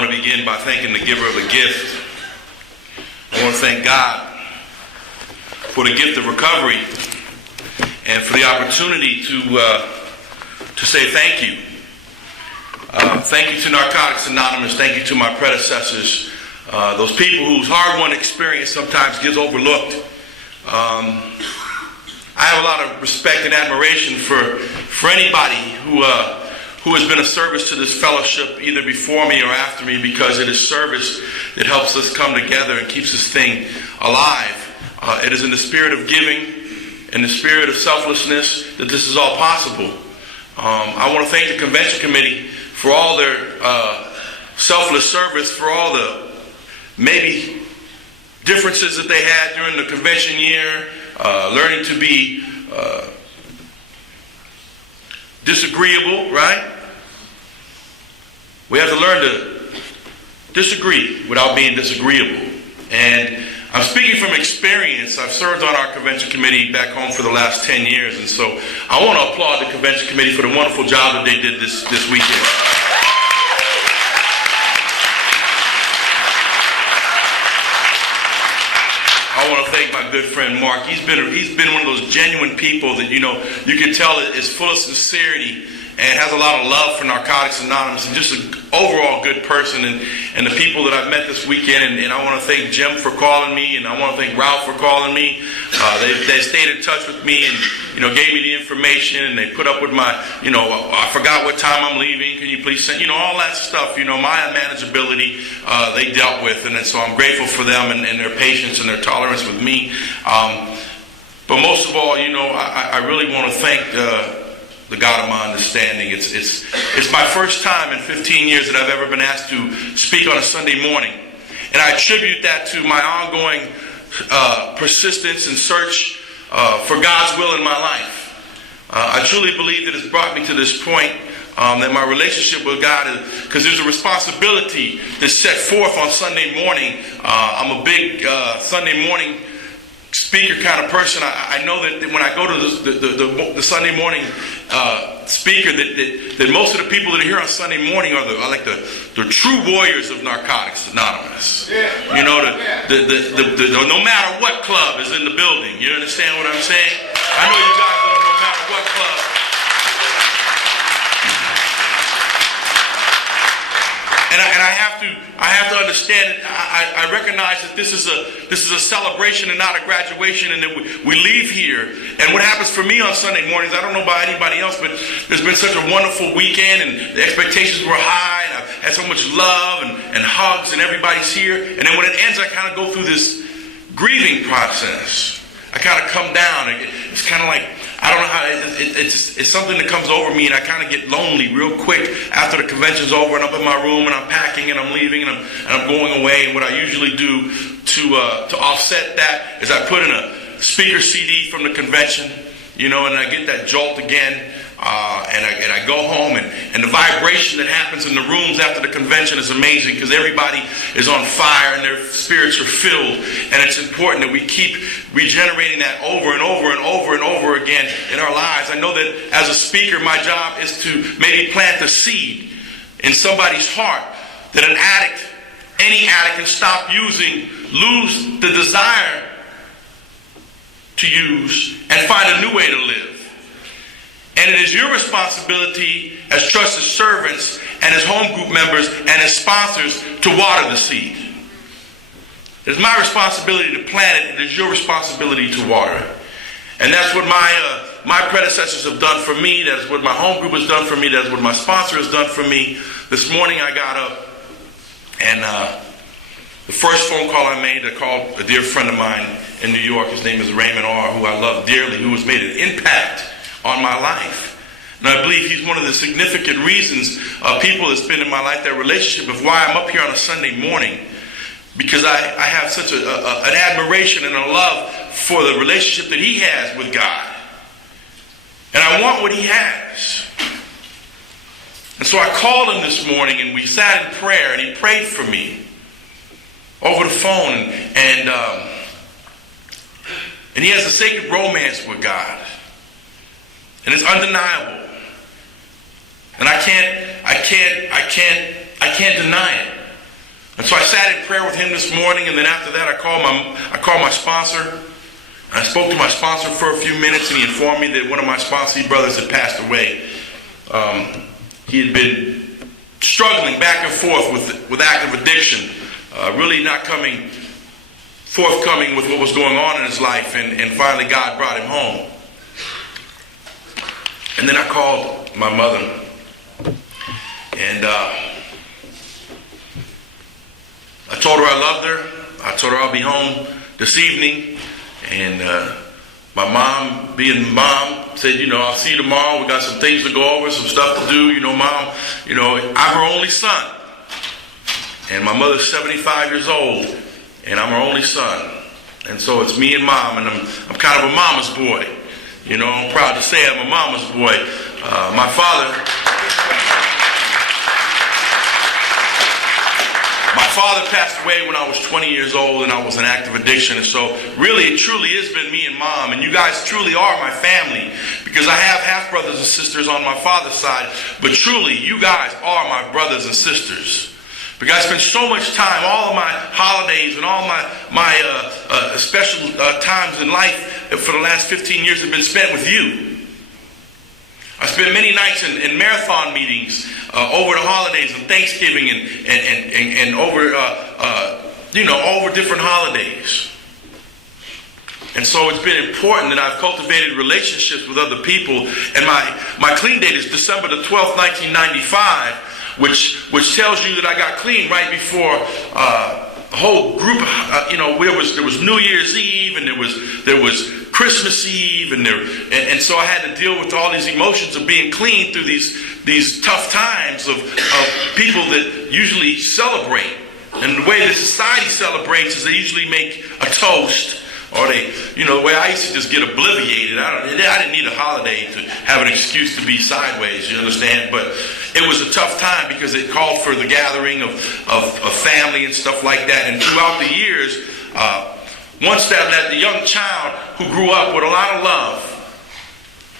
want to begin by thanking the giver of the gift. I want to thank God for the gift of recovery and for the opportunity to say thank you. Thank you to Narcotics Anonymous. Thank you to my predecessors. Those people whose hard-won experience sometimes gets overlooked. I have a lot of respect and admiration for anybody who has been a service to this fellowship, either before me or after me, because it is service that helps us come together and keeps this thing alive. It is in the spirit of giving, in the spirit of selflessness, that this is all possible. I want to thank the convention committee for all their selfless service, for all the maybe differences that they had during the convention year, learning to be disagreeable, right? We have to learn to disagree without being disagreeable. And I'm speaking from experience. I've served on our convention committee back home for the last 10 years, and so I want to applaud the convention committee for the wonderful job that they did this weekend. I want to thank my good friend Mark. He's been one of those genuine people that, you can tell is full of sincerity and has a lot of love for Narcotics Anonymous, and just an overall good person. And the people that I've met this weekend, and I want to thank Jim for calling me, and I want to thank Ralph for calling me. They stayed in touch with me and gave me the information, and they put up with my I forgot what time I'm leaving, can you please send all that stuff, my unmanageability they dealt with, and so I'm grateful for them and their patience and their tolerance with me. But most of all, I really want to thank the God of my understanding. It's my first time in 15 years that I've ever been asked to speak on a Sunday morning. And I attribute that to my ongoing persistence and search for God's will in my life. I truly believe that it's brought me to this point, that my relationship with God is, because there's a responsibility that's set forth on Sunday morning. I'm a big Sunday morning speaker kind of person. I know that when I go to the Sunday morning speaker, that most of the people that are here on Sunday morning are the true warriors of Narcotics Anonymous. Yeah. No matter what club is in the building. You understand what I'm saying? I know you guys are no matter what club. And I have to understand that I recognize that this is a celebration and not a graduation, and that we leave here. And what happens for me on Sunday mornings, I don't know about anybody else, but there's been such a wonderful weekend, and the expectations were high, and I've had so much love and hugs, and everybody's here. And then when it ends, I kind of go through this grieving process. I kind of come down. It's kind of like, I don't know how, it's something that comes over me, and I kind of get lonely real quick after the convention's over, and I'm in my room, and I'm packing, and I'm leaving, and I'm going away. And what I usually do to offset that is I put in a speaker CD from the convention, and I get that jolt again, and I go home, and the vibration that happens in the rooms after the convention is amazing, because everybody is on fire and their spirits are filled, and it's important that we keep regenerating that over and over and over and over again in our lives. I know that as a speaker, my job is to maybe plant the seed in somebody's heart that any addict can stop using, lose the desire to use, and find a new way to live. And it is your responsibility as trusted servants and as home group members and as sponsors to water the seed. It is my responsibility to plant it. It is your responsibility to water it. And that's what my predecessors have done for me. That is what my home group has done for me. That is what my sponsor has done for me. This morning I got up, and the first phone call I made, I called a dear friend of mine in New York. His name is Raymond R., who I love dearly, who has made an impact on my life. And I believe he's one of the significant reasons people that's been in my life, that relationship of why I'm up here on a Sunday morning, because I have such an admiration and a love for the relationship that he has with God. And I want what he has. And so I called him this morning, and we sat in prayer, and he prayed for me over the phone. And he has a sacred romance with God. And it's undeniable. And I can't deny it. So I sat in prayer with him this morning, and then after that I called my sponsor. I spoke to my sponsor for a few minutes, and he informed me that one of my sponsee brothers had passed away. He had been struggling back and forth with active addiction, really not forthcoming with what was going on in his life, and finally God brought him home. And then I called my mother, and I told her I loved her. I told her I'll be home this evening. And my mom, being mom, said, I'll see you tomorrow. We got some things to go over, some stuff to do. Mom, I'm her only son. And my mother's 75 years old, and I'm her only son. And so it's me and mom, and I'm kind of a mama's boy. I'm proud to say I'm a mama's boy. My father passed away when I was 20 years old, and I was in active addiction. And so really, it truly has been me and mom, and you guys truly are my family, because I have half brothers and sisters on my father's side, but truly, you guys are my brothers and sisters. Because I spend so much time, all of my holidays and all my special times in life for the last 15 years have been spent with you. I spent many nights in marathon meetings over the holidays and Thanksgiving and over over different holidays. And so it's been important that I've cultivated relationships with other people. And my clean date is December the 12th, 1995, which tells you that I got clean right before a whole group. There was New Year's Eve, and there was Christmas Eve, and so I had to deal with all these emotions of being clean through these tough times of people that usually celebrate. And the way that society celebrates is they usually make a toast, or the way I used to just get obliviated. I didn't need a holiday to have an excuse to be sideways, you understand? But it was a tough time because it called for the gathering of family and stuff like that. And throughout the years, once that the young child who grew up with a lot of love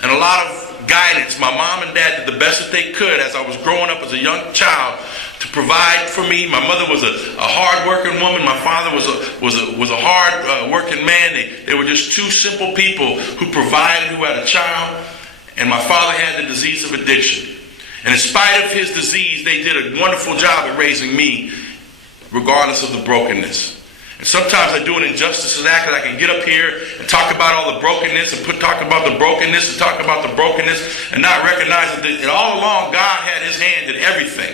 and a lot of guidance, my mom and dad did the best that they could as I was growing up as a young child to provide for me. My mother was a hard-working woman. My father was a hard-working man. They were just two simple people who provided, who had a child. And my father had the disease of addiction. And in spite of his disease, they did a wonderful job at raising me, regardless of the brokenness. And sometimes I do an injustice to that, because I can get up here and talk about all the brokenness and talk about the brokenness and talk about the brokenness and not recognize that all along God had his hand in everything.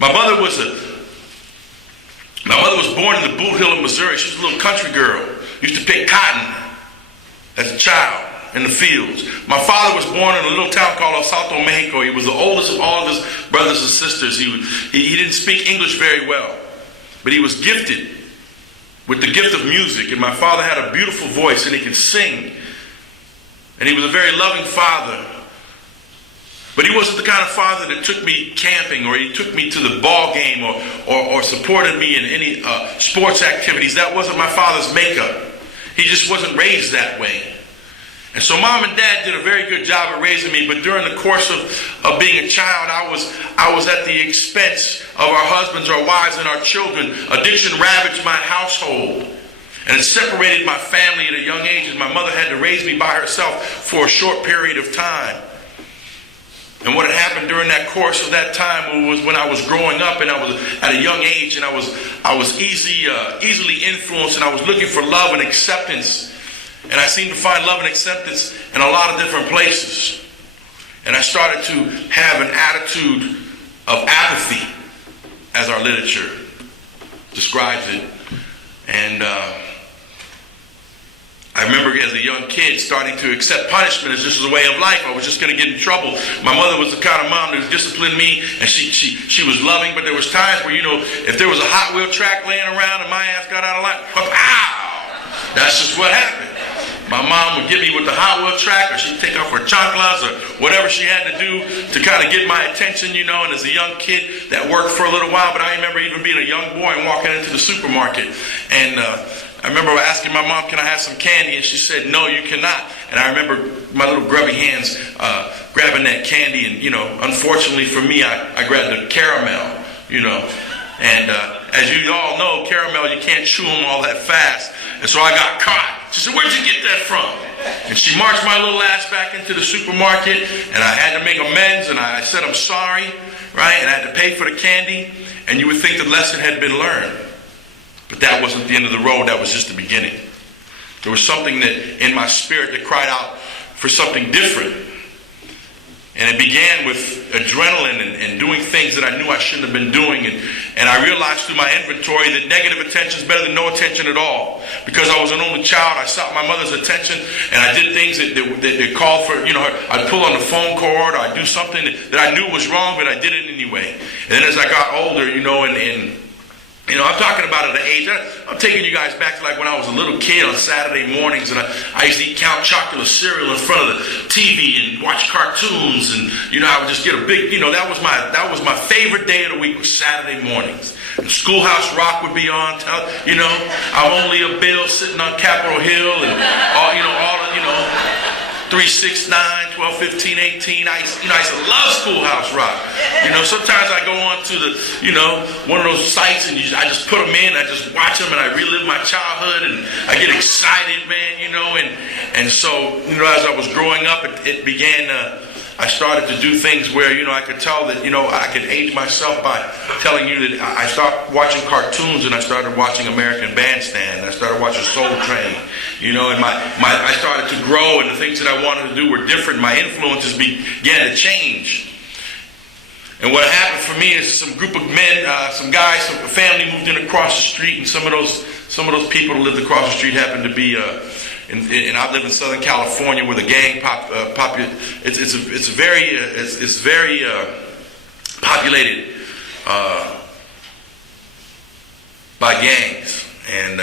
My mother was born in the Boot Hill of Missouri. She was a little country girl. Used to pick cotton as a child in the fields. My father was born in a little town called El Salto, Mexico. He was the oldest of all of his brothers and sisters. He didn't speak English very well, but he was gifted with the gift of music. And my father had a beautiful voice, and he could sing. And he was a very loving father. But he wasn't the kind of father that took me camping, or he took me to the ball game, or supported me in any sports activities. That wasn't my father's makeup. He just wasn't raised that way. And so mom and dad did a very good job of raising me, but during the course of being a child, I was at the expense of our husbands, our wives, and our children. Addiction ravaged my household, and it separated my family at a young age, and my mother had to raise me by herself for a short period of time. And what had happened during that course of that time was when I was growing up, and I was at a young age, and I was easily influenced, and I was looking for love and acceptance. And I seemed to find love and acceptance in a lot of different places. And I started to have an attitude of apathy, as our literature describes it. And I remember as a young kid starting to accept punishment as just a way of life. I was just going to get in trouble. My mother was the kind of mom that disciplined me, and she was loving, but there was times where, if there was a Hot Wheel track laying around and my ass got out of line, pow! That's just what happened. My mom would get me with the Hot Wheel track, or she'd take off her chanclas, or whatever she had to do to kind of get my attention, and as a young kid, that worked for a little while. But I remember even being a young boy and walking into the supermarket, and I remember asking my mom, can I have some candy? And she said, no, you cannot. And I remember my little grubby hands grabbing that candy, and unfortunately for me, I grabbed the caramel, And as you all know, caramel, you can't chew them all that fast. And so I got caught. She said, "Where'd you get that from?" And she marched my little ass back into the supermarket, and I had to make amends, and I said, "I'm sorry," right? And I had to pay for the candy, and you would think the lesson had been learned. But that wasn't the end of the road. That was just the beginning. There was something that in my spirit that cried out for something different. And it began with adrenaline and doing things that I knew I shouldn't have been doing. And I realized through my inventory that negative attention is better than no attention at all. Because I was an only child, I sought my mother's attention, and I did things that called for, I'd pull on the phone cord, or I'd do something that I knew was wrong, but I did it anyway. And then as I got older, I'm talking about at an age, I'm taking you guys back to like when I was a little kid on Saturday mornings, and I used to eat Count Chocula cereal in front of the TV and watch cartoons, and I would just get a big, that was my favorite day of the week was Saturday mornings. And Schoolhouse Rock would be on, I'm only a bill sitting on Capitol Hill, and all 3, 6, 9, 12, 15, 18. I used to love Schoolhouse Rock. Sometimes I go on to the, one of those sites, and I just put them in, I just watch them, and I relive my childhood, and I get excited, man, and so, as I was growing up, it began, I started to do things where, I could tell that, I could age myself by telling you that I started watching cartoons, and I started watching American Bandstand, I started watching Soul Train, and I started to grow, and the things that I wanted to do were different. My influences began to change. And what happened for me is some group of men, some guys, some family moved in across the street, and some of those people who lived across the street happened to be and I live in Southern California, where the gang it's very populated by gangs. And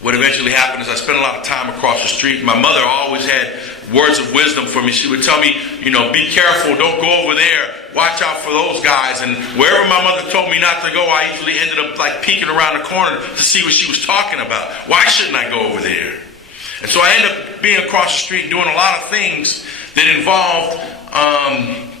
what eventually happened is I spent a lot of time across the street. My mother always had words of wisdom for me. She would tell me, be careful, don't go over there. Watch out for those guys. And wherever my mother told me not to go, I usually ended up like peeking around the corner to see what she was talking about. Why shouldn't I go over there? And so I ended up being across the street doing a lot of things that involved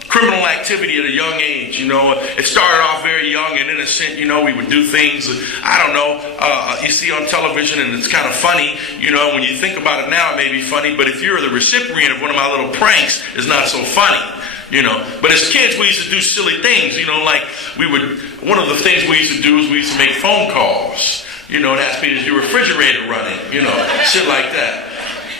criminal activity at a young age. It started off very young and innocent. We would do things, you see on television, and it's kind of funny. When you think about it now, it may be funny, but if you're the recipient of one of my little pranks, it's not so funny. But as kids, we used to do silly things. Like one of the things we used to do is we used to make phone calls. And ask me, is your refrigerator running? Shit like that.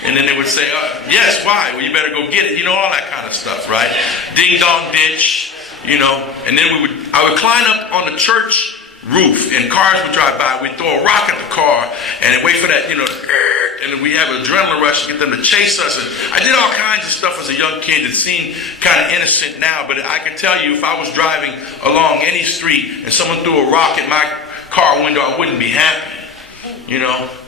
And then they would say, yes, why? Well, you better go get it. All that kind of stuff, right? Ding dong ditch, And then I would climb up on the church roof, and cars would drive by. We'd throw a rock at the car, and then wait for that, and then we'd have an adrenaline rush to get them to chase us. And I did all kinds of stuff as a young kid that seemed kind of innocent now, but I can tell you, if I was driving along any street and someone threw a rock at my car window, I wouldn't be happy.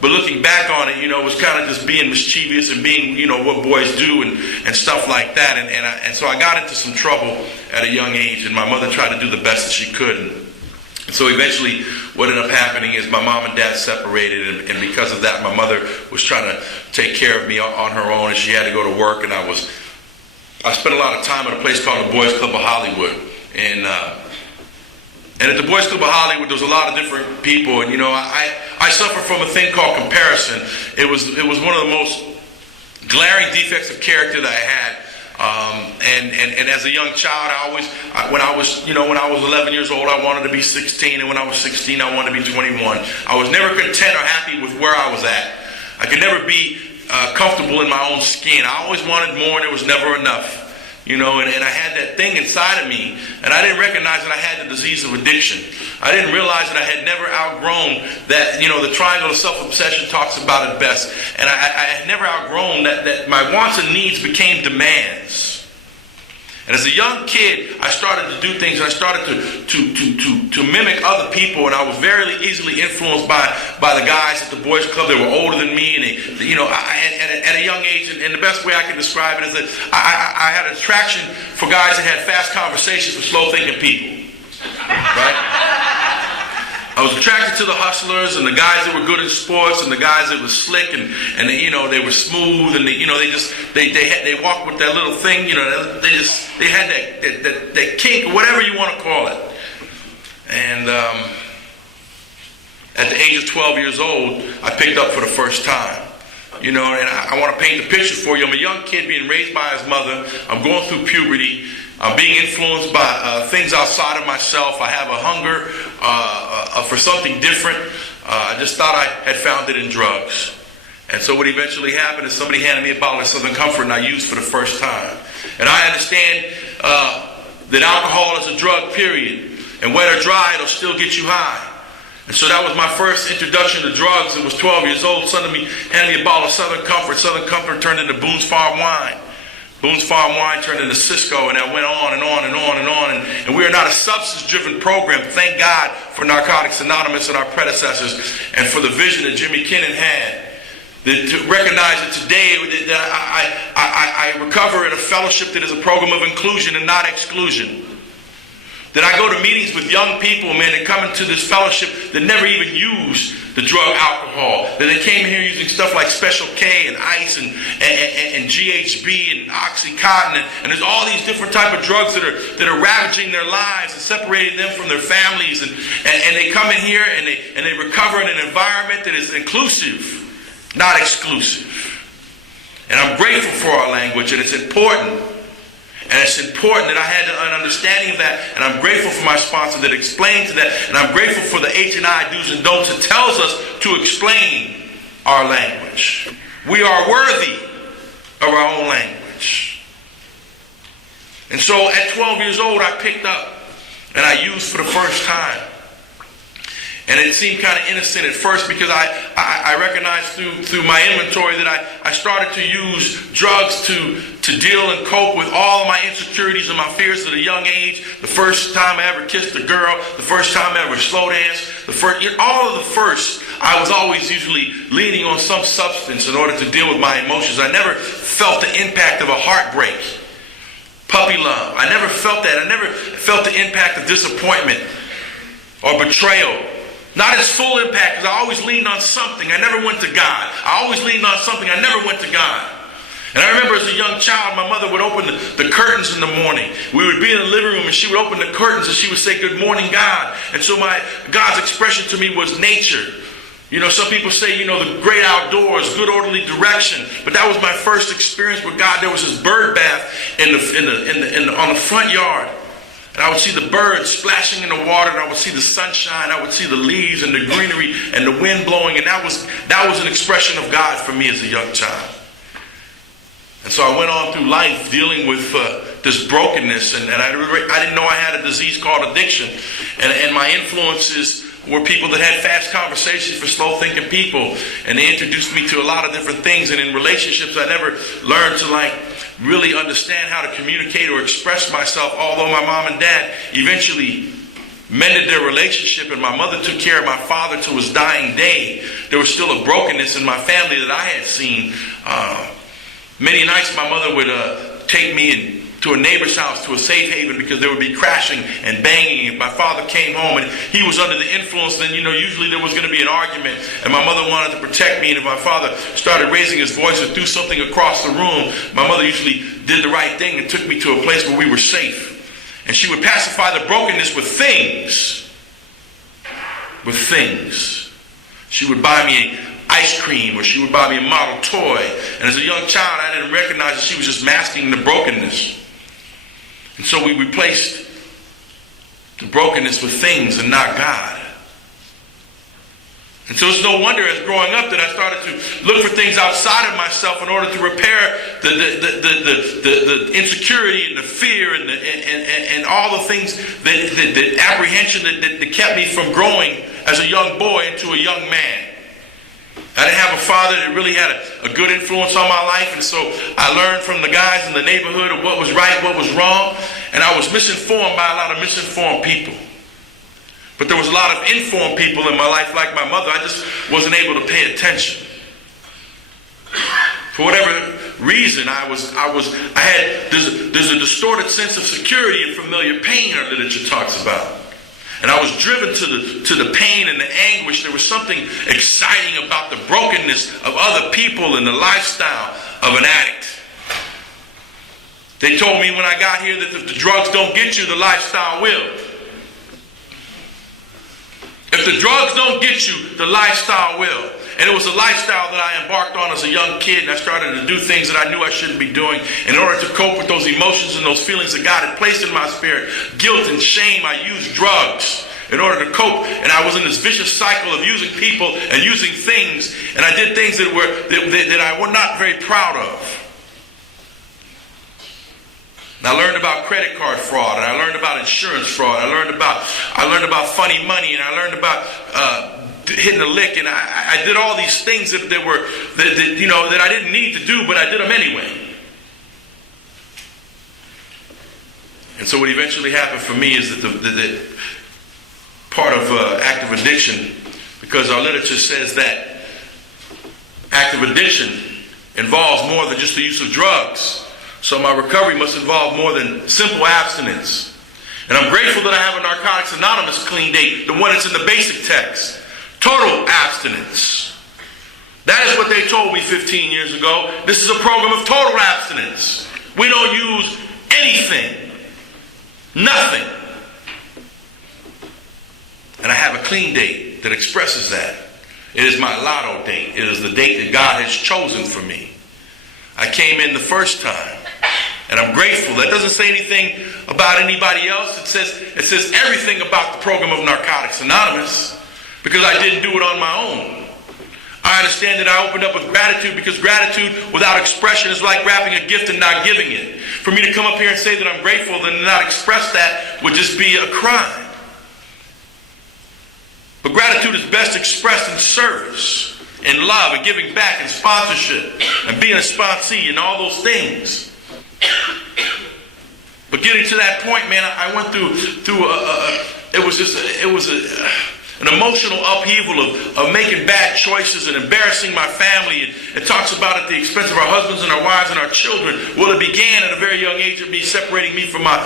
But looking back on it, it was kind of just being mischievous and being, what boys do and stuff like that. And so I got into some trouble at a young age, and my mother tried to do the best that she could. And so eventually what ended up happening is my mom and dad separated, and because of that, my mother was trying to take care of me on her own, and she had to go to work, and I spent a lot of time at a place called the Boys Club of Hollywood. And at the Boys Club of Hollywood, there was a lot of different people, and I suffered from a thing called comparison. It was one of the most glaring defects of character that I had. And as a young child, when I was 11 years old, I wanted to be 16, and when I was 16, I wanted to be 21. I was never content or happy with where I was at. I could never be comfortable in my own skin. I always wanted more, and there was never enough. And I had that thing inside of me, and I didn't recognize that I had the disease of addiction. I didn't realize that I had never outgrown that, the triangle of self-obsession talks about it best. And I had never outgrown that my wants and needs became demands. And as a young kid, I started to do things, and I started to mimic other people, and I was very easily influenced by the guys at the Boys Club. They were older than me, and at a young age, and the best way I can describe it is that I had an attraction for guys that had fast conversations with slow-thinking people, right? I was attracted to the hustlers and the guys that were good at sports and the guys that were slick and they were smooth, and they walked with that little thing, they had that kink, or whatever you want to call it. And at the age of 12 years old, I picked up for the first time. You know, and I want to paint the picture for you. I'm a young kid being raised by his mother. I'm going through puberty. I'm being influenced by things outside of myself. I have a hunger for something different. I just thought I had found it in drugs. And so what eventually happened is somebody handed me a bottle of Southern Comfort, and I used for the first time. And I understand that alcohol is a drug, period. And wet or dry, it'll still get you high. And so that was my first introduction to drugs. I was 12 years old. Suddenly handed me a bottle of Southern Comfort. Southern Comfort turned into Boone's Farm Wine. Boone's Farm Wine turned into Cisco, and that went on and on and on and on. And we are not a substance-driven program. Thank God for Narcotics Anonymous and our predecessors, and for the vision that Jimmy Kinnon had. To recognize that today that I recover in a fellowship that is a program of inclusion and not exclusion. That I go to meetings with young people, man, that come into this fellowship that never even use the drug alcohol. That they came in here using stuff like Special K and Ice and GHB and Oxycontin. And there's all these different type of drugs that are ravaging their lives and separating them from their families. And they come in here and they recover in an environment that is inclusive, not exclusive. And I'm grateful for our language, and it's important. And it's important that I had an understanding of that. And I'm grateful for my sponsor that explains that. And I'm grateful for the H&I do's and don'ts that tells us to explain our language. We are worthy of our own language. And so at 12 years old, I picked up and I used for the first time. And it seemed kind of innocent at first, because I recognized through my inventory that I started to use drugs to deal and cope with all of my insecurities and my fears at a young age. The first time I ever kissed a girl, the first time I ever slow danced, all of the first, I was always usually leaning on some substance in order to deal with my emotions. I never felt the impact of a heartbreak, puppy love. I never felt that. I never felt the impact of disappointment or betrayal. Not its full impact, because I always leaned on something. I never went to God. I always leaned on something. I never went to God. And I remember as a young child, my mother would open the curtains in the morning. We would be in the living room, and she would open the curtains, and she would say, "Good morning, God." And so God's expression to me was nature. You know, some people say, you know, the great outdoors, good orderly direction. But that was my first experience with God. There was this bird bath on the front yard. And I would see the birds splashing in the water, and I would see the sunshine, I would see the leaves and the greenery and the wind blowing, and that was an expression of God for me as a young child. And so I went on through life dealing with this brokenness, and I didn't know I had a disease called addiction. And my influences were people that had fast conversations for slow-thinking people, and they introduced me to a lot of different things. And in relationships, I never learned to really understand how to communicate or express myself, although my mom and dad eventually mended their relationship, and my mother took care of my father to his dying day. There was still a brokenness in my family that I had seen. Many nights my mother would take me to a neighbor's house, to a safe haven, because there would be crashing and banging. And my father came home and he was under the influence. Then, you know, usually there was going to be an argument, and my mother wanted to protect me. And if my father started raising his voice or threw something across the room, my mother usually did the right thing and took me to a place where we were safe. And she would pacify the brokenness with things. With things. She would buy me ice cream, or she would buy me a model toy. And as a young child, I didn't recognize that she was just masking the brokenness. And so we replaced the brokenness with things and not God. And so it's no wonder as growing up that I started to look for things outside of myself in order to repair the insecurity and the fear and all the things, the apprehension that kept me from growing as a young boy into a young man. I didn't have a father that really had a good influence on my life, and so I learned from the guys in the neighborhood of what was right, what was wrong, and I was misinformed by a lot of misinformed people. But there was a lot of informed people in my life, like my mother. I just wasn't able to pay attention. For whatever reason, there's a distorted sense of security and familiar pain our literature talks about. And I was driven to the pain and the anguish. There was something exciting about the brokenness of other people and the lifestyle of an addict. They told me when I got here that if the drugs don't get you, the lifestyle will. If the drugs don't get you, the lifestyle will. And it was a lifestyle that I embarked on as a young kid, and I started to do things that I knew I shouldn't be doing. In order to cope with those emotions and those feelings that God had placed in my spirit, guilt and shame, I used drugs in order to cope. And I was in this vicious cycle of using people and using things, and I did things that I was not very proud of. And I learned about credit card fraud, and I learned about insurance fraud. I learned about funny money, and I learned about hitting a lick, and I did all these things that I didn't need to do, but I did them anyway. And so what eventually happened for me is that the part of active addiction, because our literature says that active addiction involves more than just the use of drugs. So my recovery must involve more than simple abstinence. And I'm grateful that I have a Narcotics Anonymous clean date, the one that's in the basic text. Total abstinence. That is what they told me 15 years ago. This is a program of total abstinence. We don't use anything. Nothing. And I have a clean date that expresses that. It is my lotto date. It is the date that God has chosen for me. I came in the first time. And I'm grateful. That doesn't say anything about anybody else. It says everything about the program of Narcotics Anonymous, because I didn't do it on my own. I understand that I opened up with gratitude, because gratitude without expression is like wrapping a gift and not giving it. For me to come up here and say that I'm grateful and not express that would just be a crime. But gratitude is best expressed in service, in love, and giving back, and sponsorship, and being a sponsee, and all those things. But getting to that point, man, I went through an emotional upheaval of making bad choices and embarrassing my family. And it talks about at the expense of our husbands and our wives and our children. Well, it began at a very young age of me separating me from my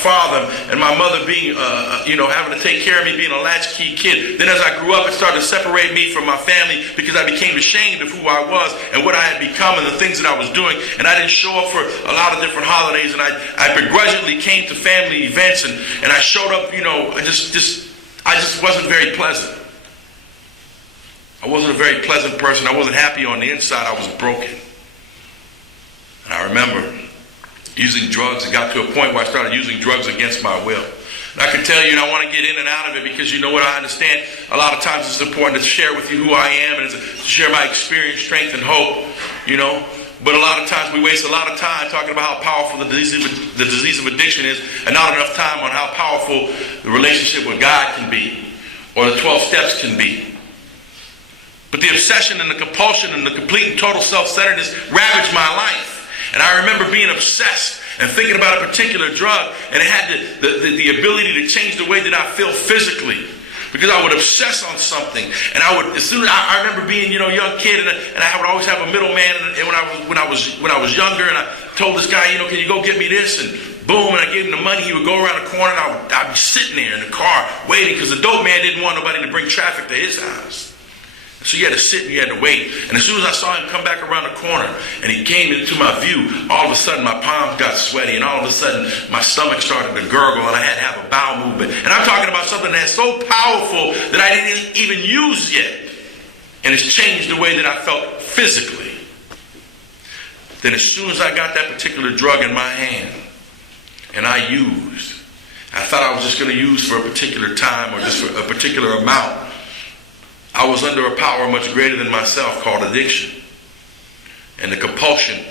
father, and my mother being, having to take care of me, being a latchkey kid. Then as I grew up, it started to separate me from my family, because I became ashamed of who I was and what I had become and the things that I was doing. And I didn't show up for a lot of different holidays, and I begrudgingly came to family events, and I showed up, I just wasn't very pleasant. I wasn't a very pleasant person. I wasn't happy on the inside. I was broken. And I remember using drugs. It got to a point where I started using drugs against my will. And I can tell you, and I want to get in and out of it, because you know what, I understand a lot of times it's important to share with you who I am, and to share my experience, strength, and hope, But a lot of times we waste a lot of time talking about how powerful the disease of addiction is, and not enough time on how powerful the relationship with God can be, or the 12 steps can be. But the obsession and the compulsion and the complete and total self-centeredness ravaged my life. And I remember being obsessed and thinking about a particular drug, and it had the ability to change the way that I feel physically. Because I would obsess on something, and I remember being, young kid, and I would always have a middleman. And when I was younger, and I told this guy, can you go get me this? And boom, and I gave him the money. He would go around the corner, and I'd be sitting there in the car waiting, because the dope man didn't want nobody to bring traffic to his house. So you had to sit and you had to wait. And as soon as I saw him come back around the corner and he came into my view, all of a sudden my palms got sweaty, and all of a sudden my stomach started to gurgle, and I had to have a bowel movement. And I'm talking about something that's so powerful that I didn't even use yet. And it's changed the way that I felt physically. Then as soon as I got that particular drug in my hand and I used, I thought I was just going to use for a particular time or just for a particular amount. I was under a power much greater than myself called addiction. And the compulsion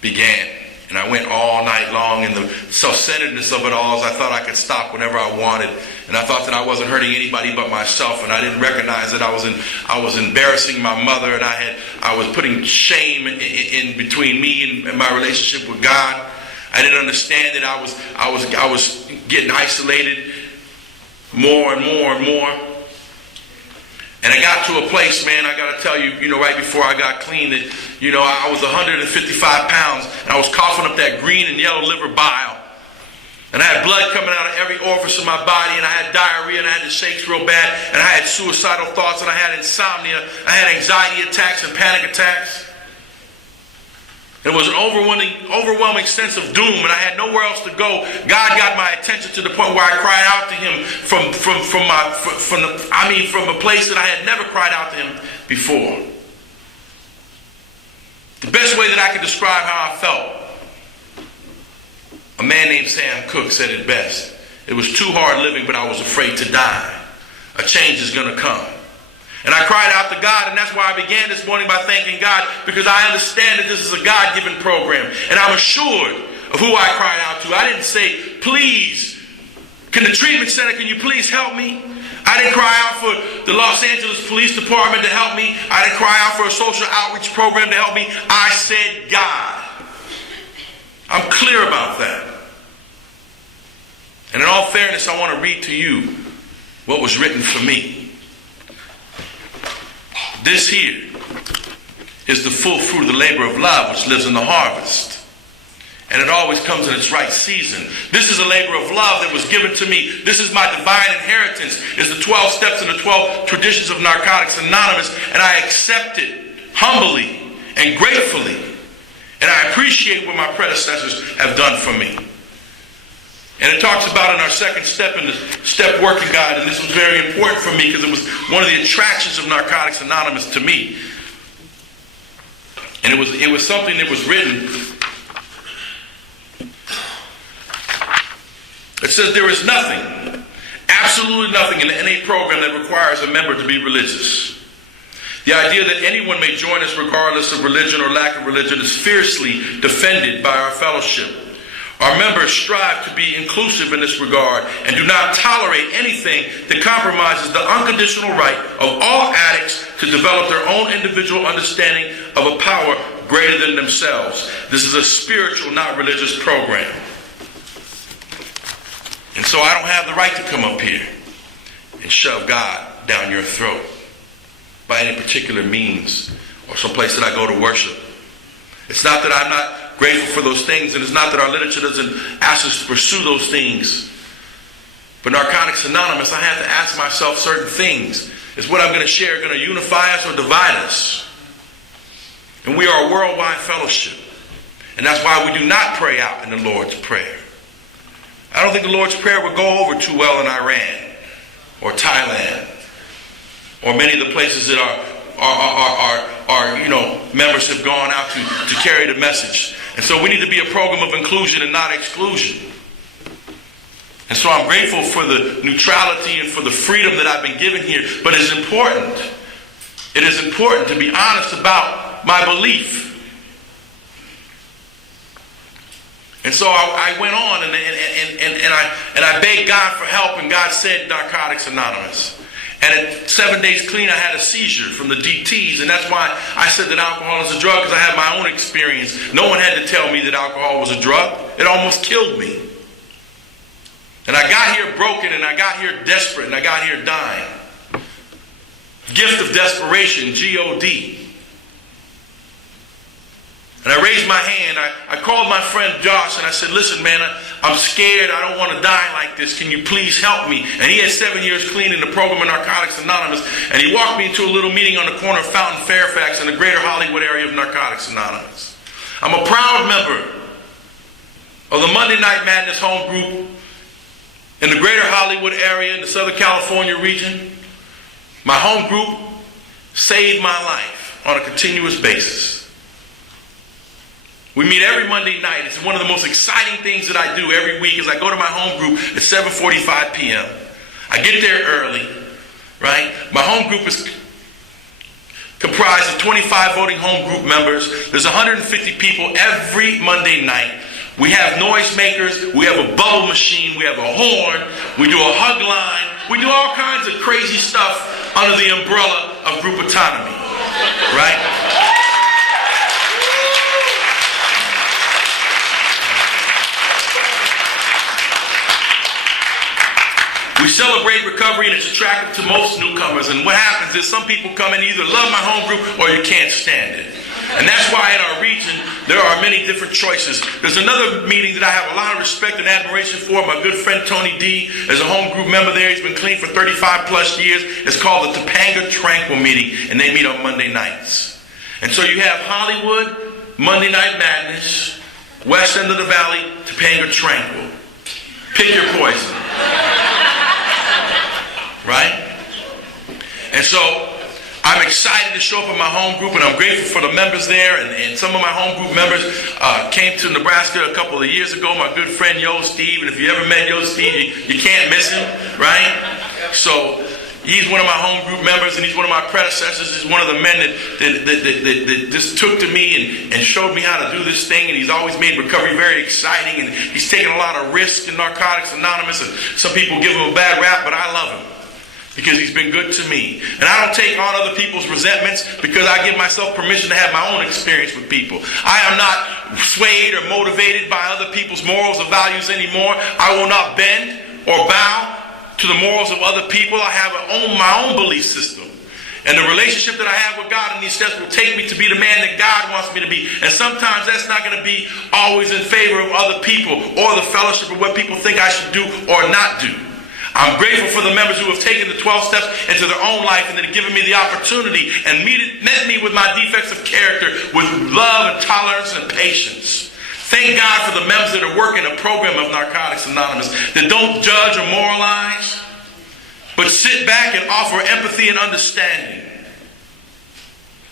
began. And I went all night long, and the self-centeredness of it all is I thought I could stop whenever I wanted. And I thought that I wasn't hurting anybody but myself, and I didn't recognize that I was embarrassing my mother, and I was putting shame in between me and my relationship with God. I didn't understand that I was getting isolated more and more and more. And I got to a place, man, I got to tell you, right before I got clean, that, I was 155 pounds, and I was coughing up that green and yellow liver bile. And I had blood coming out of every orifice of my body, and I had diarrhea, and I had the shakes real bad, and I had suicidal thoughts, and I had insomnia. I had anxiety attacks and panic attacks. It was an overwhelming sense of doom, and I had nowhere else to go. God got my attention to the point where I cried out to him from a place that I had never cried out to him before. The best way that I could describe how I felt, a man named Sam Cooke said it best. It was too hard living, but I was afraid to die. A change is going to come. And I cried out to God, and that's why I began this morning by thanking God, because I understand that this is a God-given program, and I'm assured of who I cried out to. I didn't say, please, can the treatment center, can you please help me? I didn't cry out for the Los Angeles Police Department to help me. I didn't cry out for a social outreach program to help me. I said, God. I'm clear about that. And in all fairness, I want to read to you what was written for me. This here is the full fruit of the labor of love which lives in the harvest. And it always comes in its right season. This is a labor of love that was given to me. This is my divine inheritance. It's the 12 steps and the 12 traditions of Narcotics Anonymous. And I accept it humbly and gratefully. And I appreciate what my predecessors have done for me. And it talks about in our second step in the step working guide, and this was very important for me because it was one of the attractions of Narcotics Anonymous to me. And it was something that was written. It says there is nothing, absolutely nothing in the NA program that requires a member to be religious. The idea that anyone may join us regardless of religion or lack of religion is fiercely defended by our fellowship. Our members strive to be inclusive in this regard and do not tolerate anything that compromises the unconditional right of all addicts to develop their own individual understanding of a power greater than themselves. This is a spiritual, not religious program. And so I don't have the right to come up here and shove God down your throat by any particular means or someplace that I go to worship. It's not that I'm not grateful for those things, and it's not that our literature doesn't ask us to pursue those things. But Narcotics Anonymous, I have to ask myself certain things. Is what I'm going to share going to unify us or divide us? And we are a worldwide fellowship. And that's why we do not pray out in the Lord's Prayer. I don't think the Lord's Prayer would go over too well in Iran or Thailand or many of the places that our members have gone out to carry the message. And so we need to be a program of inclusion and not exclusion. And so I'm grateful for the neutrality and for the freedom that I've been given here. But it is important to be honest about my belief. And so I went on and I begged God for help, and God said, Narcotics Anonymous. And at 7 days clean, I had a seizure from the DTs. And that's why I said that alcohol is a drug, because I had my own experience. No one had to tell me that alcohol was a drug. It almost killed me. And I got here broken, and I got here desperate, and I got here dying. Gift of desperation, G-O-D. And I raised my hand. I called my friend Josh, and I said, listen, man, I'm scared. I don't want to die like this. Can you please help me? And he had 7 years clean in the program of Narcotics Anonymous. And he walked me into a little meeting on the corner of Fountain Fairfax in the greater Hollywood area of Narcotics Anonymous. I'm a proud member of the Monday Night Madness home group in the greater Hollywood area in the Southern California region. My home group saved my life on a continuous basis. We meet every Monday night. It's one of the most exciting things that I do every week is I go to my home group at 7:45 p.m. I get there early, right? My home group is comprised of 25 voting home group members. There's 150 people every Monday night. We have noisemakers. We have a bubble machine. We have a horn. We do a hug line. We do all kinds of crazy stuff under the umbrella of group autonomy, right? We celebrate recovery, and it's attractive to most newcomers. And what happens is some people come and either love my home group or you can't stand it. And that's why in our region, there are many different choices. There's another meeting that I have a lot of respect and admiration for. My good friend Tony D is a home group member there. He's been clean for 35 plus years. It's called the Topanga Tranquil meeting, and they meet on Monday nights. And so you have Hollywood, Monday Night Madness, West End of the Valley, Topanga Tranquil. Pick your poison. Right? And so I'm excited to show up in my home group, and I'm grateful for the members there. And some of my home group members came to Nebraska a couple of years ago. My good friend Yo Steve, and if you ever met Yo Steve, you can't miss him, right? So he's one of my home group members, and he's one of my predecessors. He's one of the men that just took to me and showed me how to do this thing. And he's always made recovery very exciting. And he's taken a lot of risks in Narcotics Anonymous. And some people give him a bad rap, but I love him because he's been good to me. And I don't take on other people's resentments because I give myself permission to have my own experience with people. I am not swayed or motivated by other people's morals or values anymore. I will not bend or bow to the morals of other people. I have my own belief system. And the relationship that I have with God in these steps will take me to be the man that God wants me to be. And sometimes that's not going to be always in favor of other people or the fellowship of what people think I should do or not do. I'm grateful for the members who have taken the 12 steps into their own life and that have given me the opportunity and met me with my defects of character with love and tolerance and patience. Thank God for the members that are working a program of Narcotics Anonymous that don't judge or moralize, but sit back and offer empathy and understanding.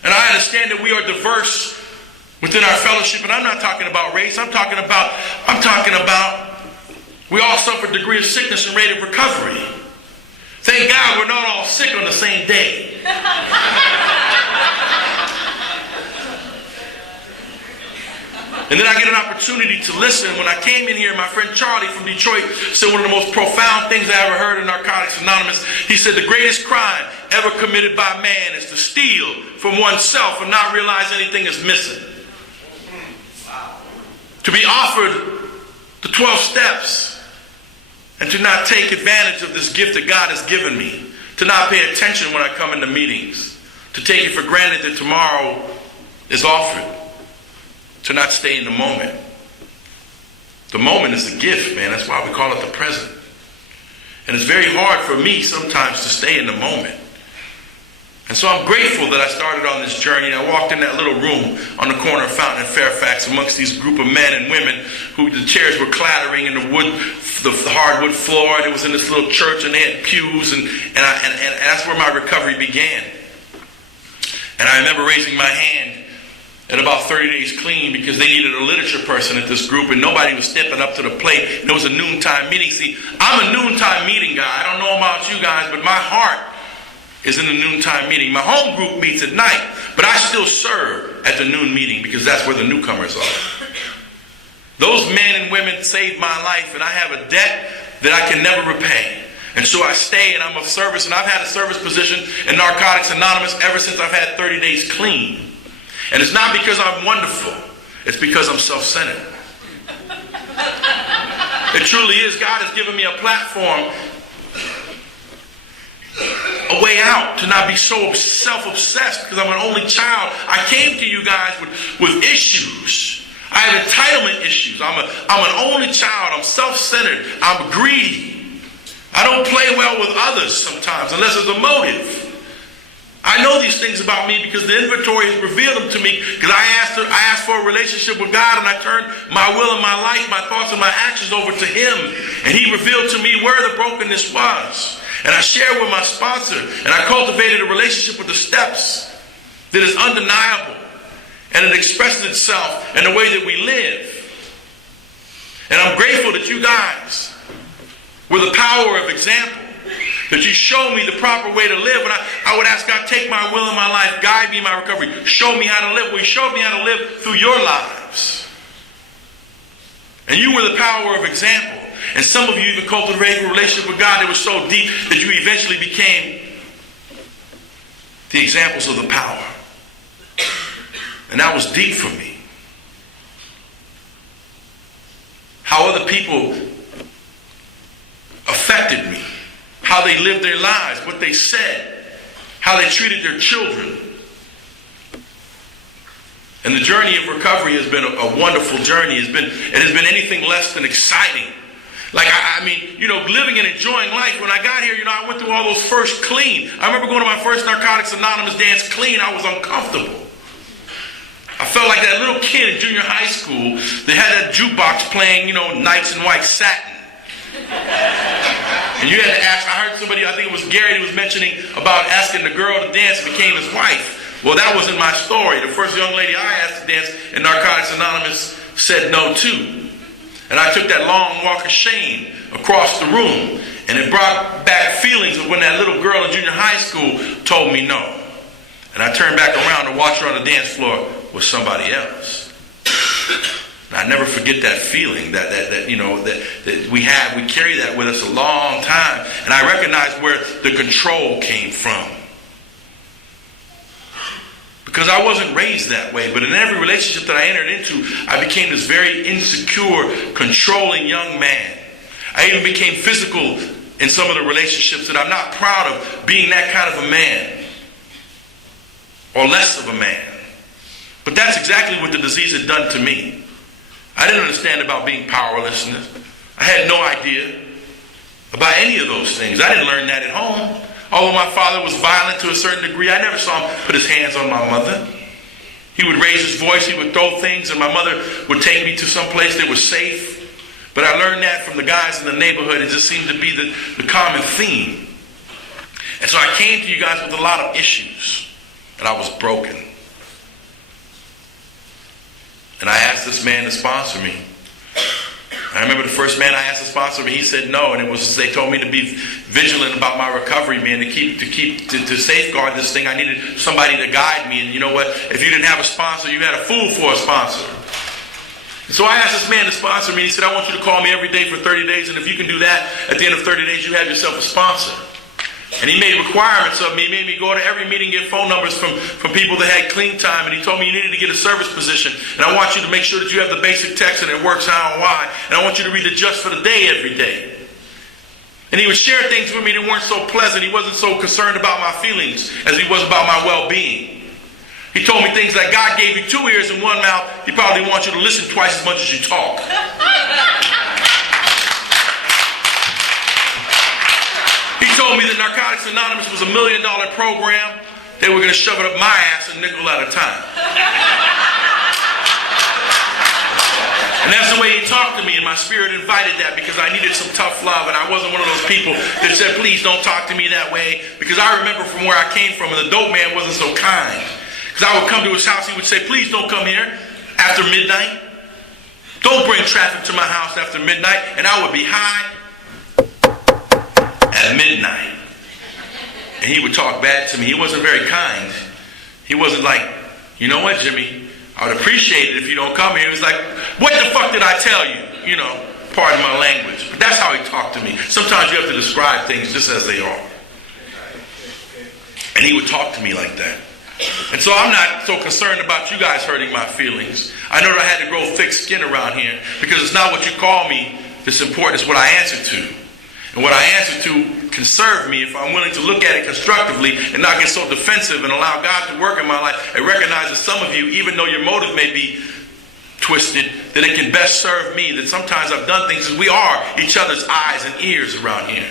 And I understand that we are diverse within our fellowship, and I'm not talking about race. I'm talking about we all suffer a degree of sickness and rate of recovery. Thank God we're not all sick on the same day. And then I get an opportunity to listen. When I came in here, my friend Charlie from Detroit said one of the most profound things I ever heard in Narcotics Anonymous. He said the greatest crime ever committed by man is to steal from oneself and not realize anything is missing. To be offered the 12 steps and to not take advantage of this gift that God has given me. To not pay attention when I come into meetings. To take it for granted that tomorrow is offered. To not stay in the moment. The moment is a gift, man. That's why we call it the present. And it's very hard for me sometimes to stay in the moment. And so I'm grateful that I started on this journey. I walked in that little room on the corner of Fountain and Fairfax amongst these group of men and women who the chairs were clattering in the hardwood floor, and it was in this little church, and they had pews, and that's where my recovery began. And I remember raising my hand at about 30 days clean because they needed a literature person at this group, and nobody was stepping up to the plate. And it was a noontime meeting. See, I'm a noontime meeting guy. I don't know about you guys, but my heart is in the noontime meeting. My home group meets at night, but I still serve at the noon meeting because that's where the newcomers are. Those men and women saved my life, and I have a debt that I can never repay. And so I stay, and I'm of service, and I've had a service position in Narcotics Anonymous ever since I've had 30 days clean. And it's not because I'm wonderful. It's because I'm self-centered. It truly is. God has given me a platform, a way out, to not be so self-obsessed because I'm an only child. I came to you guys with issues. I have entitlement issues. I'm an only child. I'm self-centered. I'm greedy. I don't play well with others sometimes unless there's a motive. I know these things about me because the inventory has revealed them to me because I asked for a relationship with God, and I turned my will and my life, my thoughts and my actions over to Him. And He revealed to me where the brokenness was. And I shared with my sponsor, and I cultivated a relationship with the steps that is undeniable. And it expresses itself in the way that we live. And I'm grateful that you guys were the power of example. That you show me the proper way to live. And I would ask God, take my will in my life, guide me in my recovery, show me how to live. Well, you showed me how to live through your lives. And you were the power of example. And some of you even cultivated a relationship with God that was so deep that you eventually became the examples of the power. And that was deep for me. How other people affected me. How they lived their lives, what they said, how they treated their children. And the journey of recovery has been a wonderful journey. It has been anything less than exciting. Like, living and enjoying life. When I got here, I went through all those first clean. I remember going to my first Narcotics Anonymous dance clean. I was uncomfortable. I I felt like that little kid in junior high school that had that jukebox playing, Knights in White Satin. And you had to ask, I heard somebody, I think it was Gary, that was mentioning about asking the girl to dance and became his wife. Well, that wasn't my story. The first young lady I asked to dance in Narcotics Anonymous said no too. And I took that long walk of shame across the room, and it brought back feelings of when that little girl in junior high school told me no. And I turned back around to watch her on the dance floor with somebody else. And I never forget that feeling that we have. We carry that with us a long time. And I recognize where the control came from. Because I wasn't raised that way, but in every relationship that I entered into, I became this very insecure, controlling young man. I even became physical in some of the relationships that I'm not proud of being that kind of a man, or less of a man. But that's exactly what the disease had done to me. I didn't understand about being powerlessness. I had no idea about any of those things. I didn't learn that at home. Although my father was violent to a certain degree, I never saw him put his hands on my mother. He would raise his voice, he would throw things, and my mother would take me to some place that was safe. But I learned that from the guys in the neighborhood. It just seemed to be the common theme. And so I came to you guys with a lot of issues, and I was broken. And I asked this man to sponsor me. I remember the first man I asked to sponsor me, he said no, and they told me to be vigilant about my recovery, man, to safeguard this thing. I needed somebody to guide me, and you know what? If you didn't have a sponsor, you had a fool for a sponsor. And so I asked this man to sponsor me. He said, I want you to call me every day for 30 days, and if you can do that, at the end of 30 days, you have yourself a sponsor. And he made requirements of me. He made me go to every meeting, get phone numbers from people that had clean time. And he told me you needed to get a service position. And I want you to make sure that you have the basic text and it works how and why. And I want you to read the just for the day every day. And he would share things with me that weren't so pleasant. He wasn't so concerned about my feelings as he was about my well-being. He told me things like, God gave you 2 ears and 1 mouth. He probably wants you to listen twice as much as you talk. He told me that Narcotics Anonymous was $1 million program. They were going to shove it up my ass a nickel at a time. And that's the way he talked to me, and my spirit invited that because I needed some tough love, and I wasn't one of those people that said, please don't talk to me that way, because I remember from where I came from, and the dope man wasn't so kind. Because I would come to his house, he would say, please don't come here after midnight. Don't bring traffic to my house after midnight. And I would be high at midnight. And he would talk bad to me. He wasn't very kind. He wasn't like, you know what, Jimmy, I would appreciate it if you don't come here. He was like, what the fuck did I tell you? Pardon my language. But that's how he talked to me. Sometimes you have to describe things just as they are. And he would talk to me like that. And so I'm not so concerned about you guys hurting my feelings. I know that I had to grow thick skin around here because it's not what you call me that's important, it's what I answer to. And what I answer to can serve me if I'm willing to look at it constructively and not get so defensive and allow God to work in my life and recognize that some of you, even though your motive may be twisted, that it can best serve me, that sometimes I've done things as we are each other's eyes and ears around here.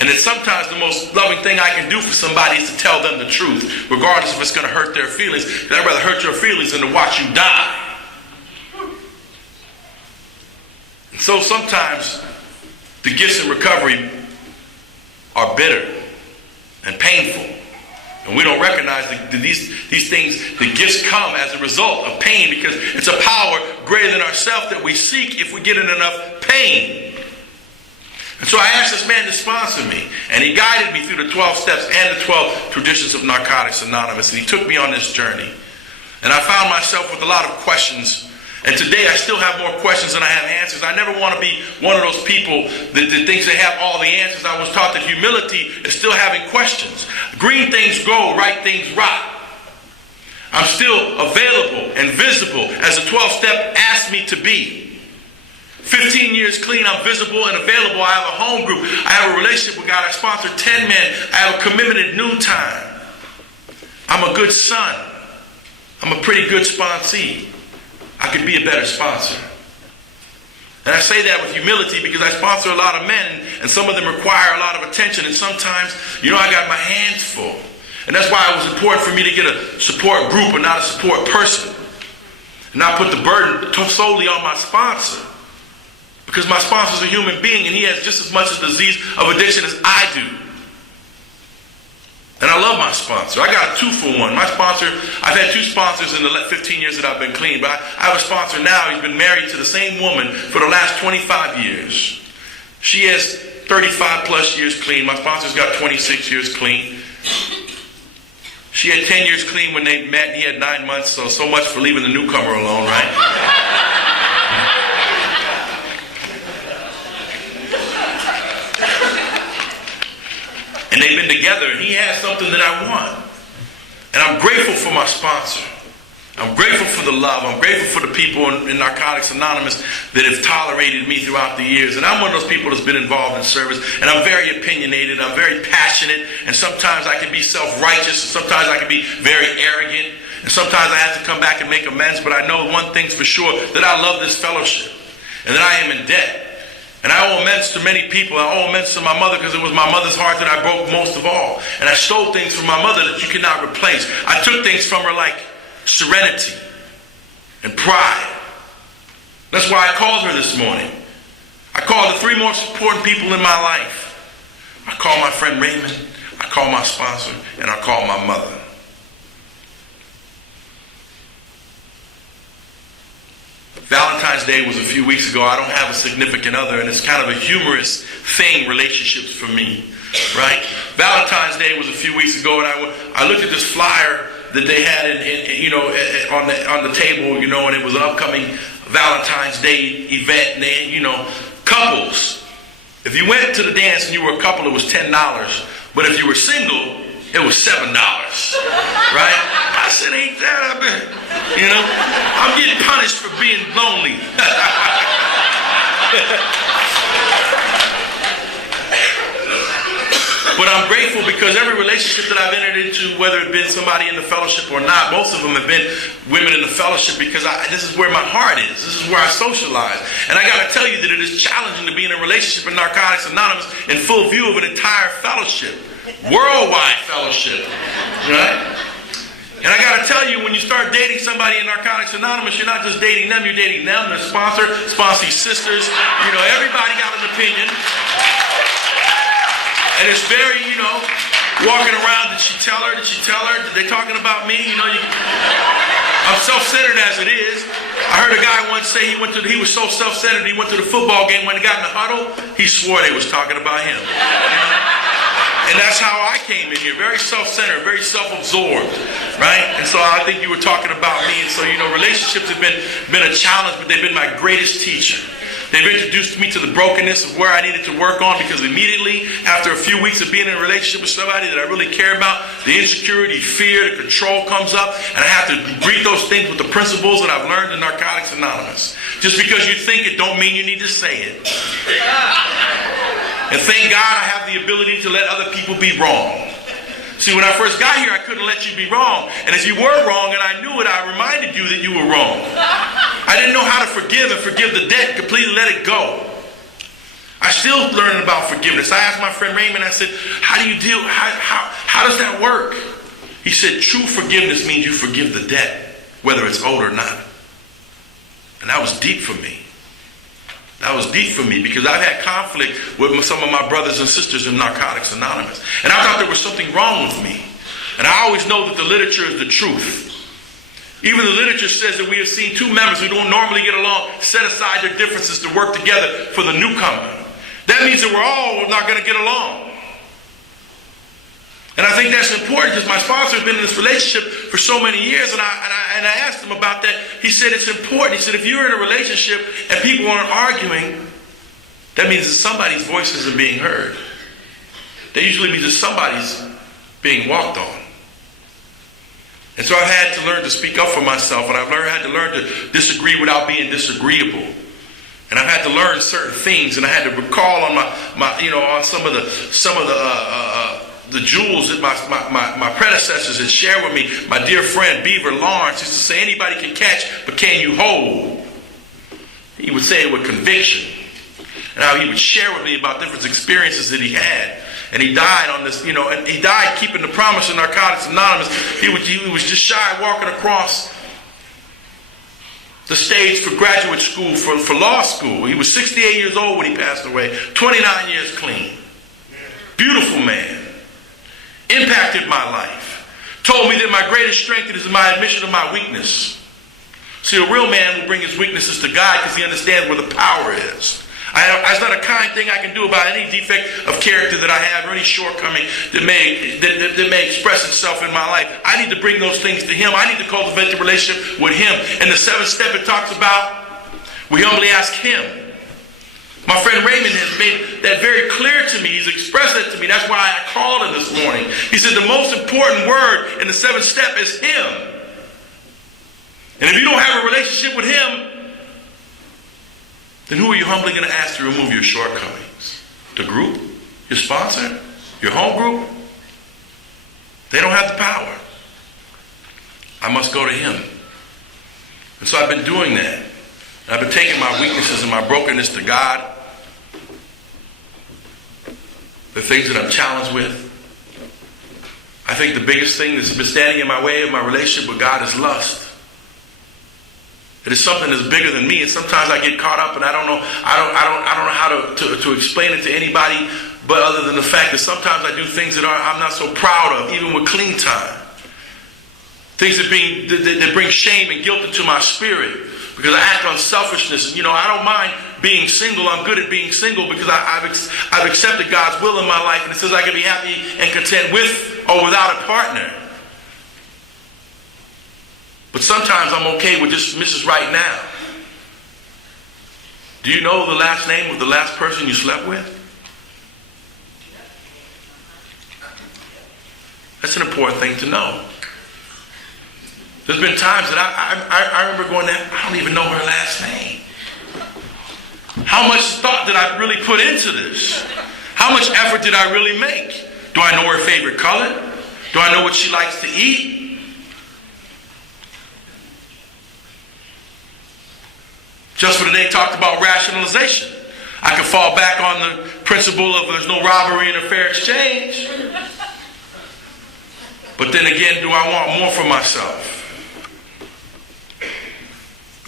And that sometimes the most loving thing I can do for somebody is to tell them the truth, regardless if it's going to hurt their feelings. Because I'd rather hurt your feelings than to watch you die. And so sometimes the gifts in recovery are bitter and painful. And we don't recognize that these things, the gifts come as a result of pain, because it's a power greater than ourselves that we seek if we get in enough pain. And so I asked this man to sponsor me, and he guided me through the 12 steps and the 12 traditions of Narcotics Anonymous, and he took me on this journey. And I found myself with a lot of questions, and today I still have more questions than I have answers. I never want to be one of those people that thinks they have all the answers. I was taught that humility is still having questions. Green things grow, right things rot. I'm still available and visible as the 12th step asked me to be. 15 years clean, I'm visible and available. I have a home group. I have a relationship with God. I sponsor 10 men. I have a commitment at noontime. I'm a good son. I'm a pretty good sponsee. I could be a better sponsor. And I say that with humility because I sponsor a lot of men, and some of them require a lot of attention, and sometimes, I got my hands full. And that's why it was important for me to get a support group and not a support person. And not put the burden solely on my sponsor. Because my sponsor is a human being and he has just as much a disease of addiction as I do. And I love my sponsor. I got a 2-for-1. My sponsor, I've had 2 sponsors in the 15 years that I've been clean. But I have a sponsor now. He's been married to the same woman for the last 25 years. She has 35 plus years clean. My sponsor's got 26 years clean. She had 10 years clean when they met. He had 9 months. So much for leaving the newcomer alone, right? And they've been together, and he has something that I want. And I'm grateful for my sponsor. I'm grateful for the love. I'm grateful for the people in Narcotics Anonymous that have tolerated me throughout the years. And I'm one of those people that's been involved in service. And I'm very opinionated. I'm very passionate. And sometimes I can be self-righteous. And sometimes I can be very arrogant. And sometimes I have to come back and make amends. But I know one thing's for sure, that I love this fellowship. And that I am in debt. And I owe amends to many people. I owe amends to my mother because it was my mother's heart that I broke most of all. And I stole things from my mother that you cannot replace. I took things from her like serenity and pride. That's why I called her this morning. I called the 3 most important people in my life. I called my friend Raymond, I called my sponsor, and I called my mother. Valentine's Day was a few weeks ago. I don't have a significant other, and it's kind of a humorous thing, relationships for me, right? Valentine's Day was a few weeks ago, and I looked at this flyer that they had on the table, and it was an upcoming Valentine's Day event, and they, couples. If you went to the dance and you were a couple, it was $10, but if you were single, it was $7, right? I said, ain't that a bit? I'm getting punished for being lonely. But I'm grateful because every relationship that I've entered into, whether it's been somebody in the fellowship or not, most of them have been women in the fellowship because this is where my heart is. This is where I socialize. And I got to tell you that it is challenging to be in a relationship in Narcotics Anonymous in full view of an entire fellowship. Worldwide fellowship. Right? And I got to tell you, when you start dating somebody in Narcotics Anonymous, you're not just dating them, you're dating them, their sponsor, sponsee sisters. Everybody got an opinion. And it's very, walking around, did she tell her? Did she tell her? Did they talking about me? I'm self-centered as it is. I heard a guy once say he was so self-centered, he went to the football game. When he got in the huddle, he swore they was talking about him. And that's how I came in here, very self-centered, very self-absorbed, right? And so I think you were talking about me. And so, relationships have been a challenge, but they've been my greatest teacher. They've introduced me to the brokenness of where I needed to work on, because immediately after a few weeks of being in a relationship with somebody that I really care about, the insecurity, fear, the control comes up, and I have to greet those things with the principles that I've learned in Narcotics Anonymous. Just because you think it don't mean you need to say it. And thank God I have the ability to let other people be wrong. See, when I first got here, I couldn't let you be wrong. And if you were wrong and I knew it, I reminded you that you were wrong. I didn't know how to forgive and forgive the debt, completely let it go. I still learning about forgiveness. I asked my friend Raymond, I said, how do you deal, how does that work? He said, true forgiveness means you forgive the debt, whether it's owed or not. And that was deep for me. That was deep for me because I've had conflict with some of my brothers and sisters in Narcotics Anonymous. And I thought there was something wrong with me. And I always know that the literature is the truth. Even the literature says that we have seen 2 members who don't normally get along set aside their differences to work together for the newcomer. That means that we're all not going to get along. And I think that's important because my sponsor has been in this relationship for so many years, and I asked him about that. He said it's important. He said if you're in a relationship and people aren't arguing, that means that somebody's voices are being heard. That usually means that somebody's being walked on. And so I've had to learn to speak up for myself, and I've had to learn to disagree without being disagreeable. And I've had to learn certain things, and I had to recall on on some of the jewels that my predecessors had shared with me. My dear friend Beaver Lawrence used to say, anybody can catch, but can you hold? He would say it with conviction. And how he would share with me about different experiences that he had. And he died on this, and he died keeping the promise of Narcotics Anonymous. He was just shy walking across the stage for graduate school, for law school. He was 68 years old when he passed away, 29 years clean. Beautiful man. Impacted my life. Told me that my greatest strength is my admission of my weakness. See, a real man will bring his weaknesses to God because he understands where the power is. It's not a kind thing I can do about any defect of character that I have or any shortcoming that may express itself in my life. I need to bring those things to him. I need to cultivate the relationship with him. And the seventh step it talks about, we humbly ask him. My friend Raymond has made that very clear to me. He's expressed that to me. That's why I called him this morning. He said the most important word in the seventh step is him. And if you don't have a relationship with him, then who are you humbly going to ask to remove your shortcomings? The group? Your sponsor? Your home group? They don't have the power. I must go to him. And so I've been doing that. I've been taking my weaknesses and my brokenness to God. The things that I'm challenged with. I think the biggest thing that's been standing in my way of my relationship with God is lust. It is something that's bigger than me, and sometimes I get caught up, and I don't know how to explain it to anybody, but other than the fact that sometimes I do things that I'm not so proud of, even with clean time. Things that bring shame and guilt into my spirit because I act on selfishness. And, I don't mind being single. I'm good at being single because I've accepted God's will in my life, and it says I can be happy and content with or without a partner. But sometimes I'm okay with just Mrs. Right Now. Do you know the last name of the last person you slept with? That's an important thing to know. There's been times that I remember going there, I don't even know her last name. How much thought did I really put into this? How much effort did I really make? Do I know her favorite color? Do I know what she likes to eat? Just for today talked about rationalization. I can fall back on the principle of there's no robbery and a fair exchange. But then again, do I want more for myself?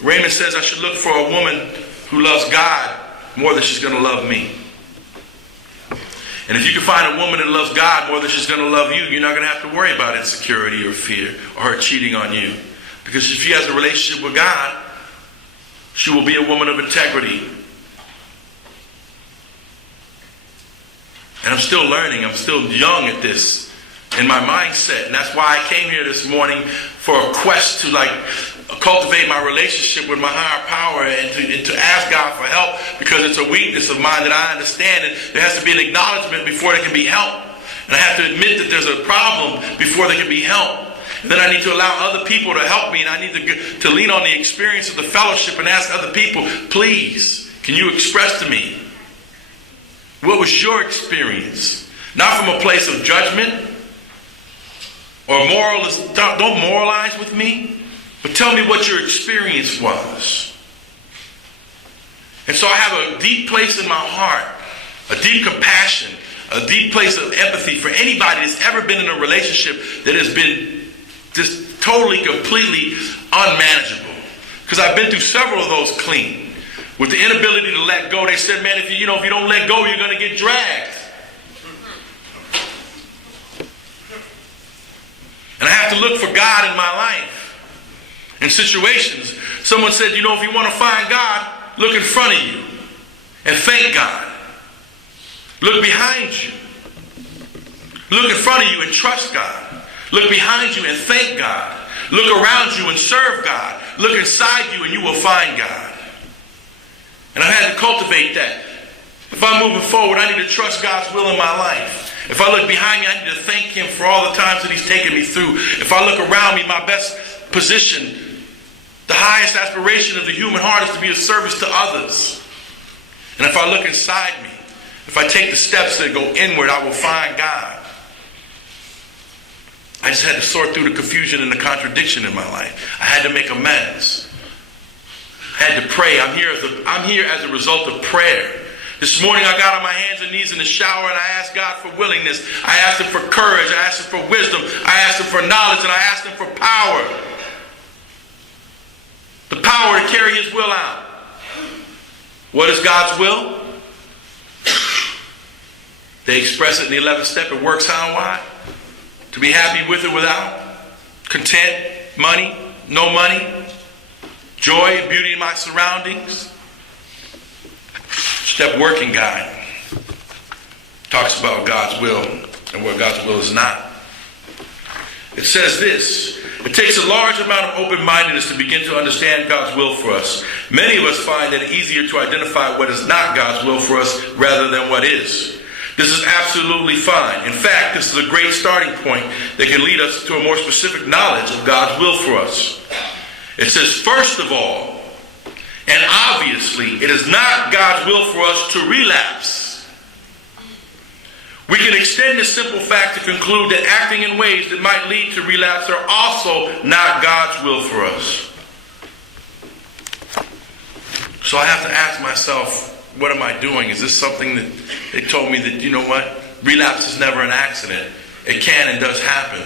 Raymond says I should look for a woman who loves God more than she's going to love me. And if you can find a woman that loves God more than she's going to love you, you're not going to have to worry about insecurity or fear or her cheating on you. Because if she has a relationship with God, she will be a woman of integrity. And I'm still learning. I'm still young at this in my mindset. And that's why I came here this morning for a quest to cultivate my relationship with my higher power and to ask God for help, because it's a weakness of mine that I understand. And there has to be an acknowledgement before there can be help. And I have to admit that there's a problem before there can be help. And then I need to allow other people to help me, and I need to lean on the experience of the fellowship and ask other people, please, can you express to me what was your experience? Not from a place of judgment or don't moralize with me, but tell me what your experience was. And so I have a deep place in my heart, a deep compassion, a deep place of empathy for anybody that's ever been in a relationship that has been just totally, completely unmanageable. Because I've been through several of those clean. With the inability to let go, they said, man, if you don't let go, you're going to get dragged. And I have to look for God in my life. In situations, someone said, if you want to find God, look in front of you and thank God. Look behind you. Look in front of you and trust God. Look behind you and thank God. Look around you and serve God. Look inside you and you will find God. And I had to cultivate that. If I'm moving forward, I need to trust God's will in my life. If I look behind me, I need to thank him for all the times that he's taken me through. If I look around me, my best position, the highest aspiration of the human heart is to be of service to others. And if I look inside me, if I take the steps that go inward, I will find God. I just had to sort through the confusion and the contradiction in my life. I had to make amends. I had to pray. I'm here as a result of prayer. This morning I got on my hands and knees in the shower and I asked God for willingness. I asked him for courage. I asked him for wisdom. I asked him for knowledge, and I asked him for power. The power to carry his will out. What is God's will? They express it in the 11th step. It works how? Why? To be happy with or without. Content, money, no money. Joy and beauty in my surroundings. Step working guide talks about God's will and what God's will is not. It says this: it takes a large amount of open-mindedness to begin to understand God's will for us. Many of us find it easier to identify what is not God's will for us rather than what is. This is absolutely fine. In fact, this is a great starting point that can lead us to a more specific knowledge of God's will for us. It says, first of all, and obviously, it is not God's will for us to relapse. We can extend this simple fact to conclude that acting in ways that might lead to relapse are also not God's will for us. So I have to ask myself, what am I doing? Is this something that they told me that, you know what, relapse is never an accident. It can and does happen.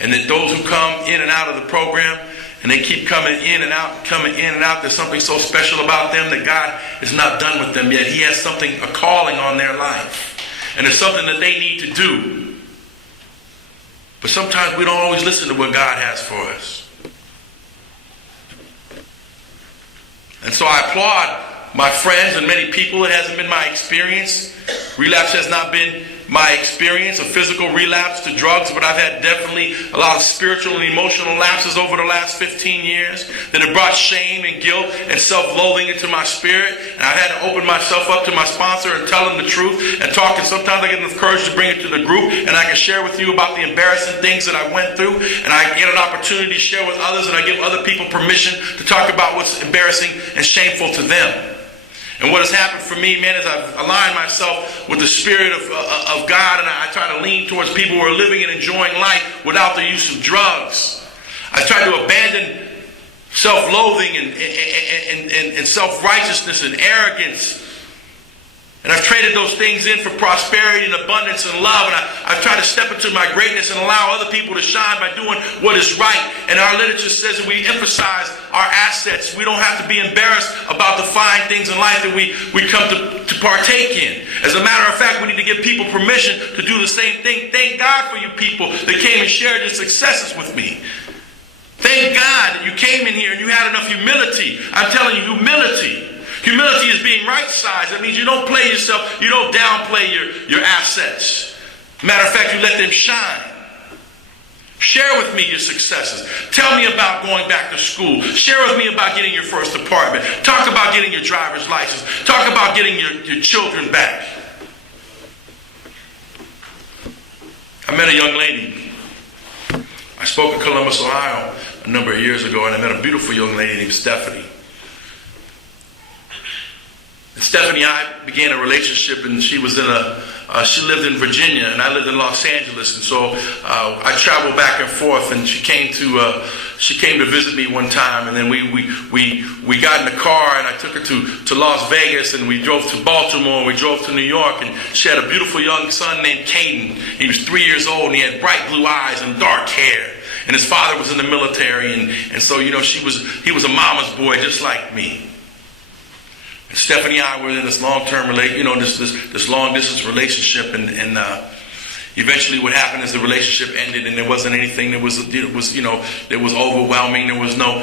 And that those who come in and out of the program, and they keep coming in and out, there's something so special about them that God is not done with them yet. He has something, a calling on their life. And it's something that they need to do. But sometimes we don't always listen to what God has for us. And so I applaud my friends and many people. It hasn't been my experience. Relapse has not been my experience, a physical relapse to drugs, but I've had definitely a lot of spiritual and emotional lapses over the last 15 years that have brought shame and guilt and self-loathing into my spirit. And I've had to open myself up to my sponsor and tell him the truth and talk. And sometimes I get enough courage to bring it to the group, and I can share with you about the embarrassing things that I went through, and I get an opportunity to share with others, and I give other people permission to talk about what's embarrassing and shameful to them. And what has happened for me, man, is I've aligned myself with the Spirit of God, and I try to lean towards people who are living and enjoying life without the use of drugs. I try to abandon self-loathing and self-righteousness and arrogance. And I've traded those things in for prosperity and abundance and love. And I've tried to step into my greatness and allow other people to shine by doing what is right. And our literature says that we emphasize our assets. We don't have to be embarrassed about the fine things in life that we come to partake in. As a matter of fact, we need to give people permission to do the same thing. Thank God for you people that came and shared your successes with me. Thank God that you came in here and you had enough humility. I'm telling you, humility. Humility is being right-sized. That means you don't play yourself. You don't downplay your assets. Matter of fact, you let them shine. Share with me your successes. Tell me about going back to school. Share with me about getting your first apartment. Talk about getting your driver's license. Talk about getting your children back. I met a young lady. I spoke in Columbus, Ohio a number of years ago, and I met a beautiful young lady named Stephanie. Stephanie and I began a relationship, and she was she lived in Virginia, and I lived in Los Angeles, and so I traveled back and forth. And she came to visit me one time, and then we got in the car, and I took her to Las Vegas, and we drove to Baltimore, and we drove to New York, and she had a beautiful young son named Caden. He was 3 years old, and he had bright blue eyes and dark hair, and his father was in the military, and so he was a mama's boy just like me. And Stephanie and I were in this long-term this long-distance relationship, and eventually what happened is the relationship ended, and there wasn't anything. It was overwhelming. There was no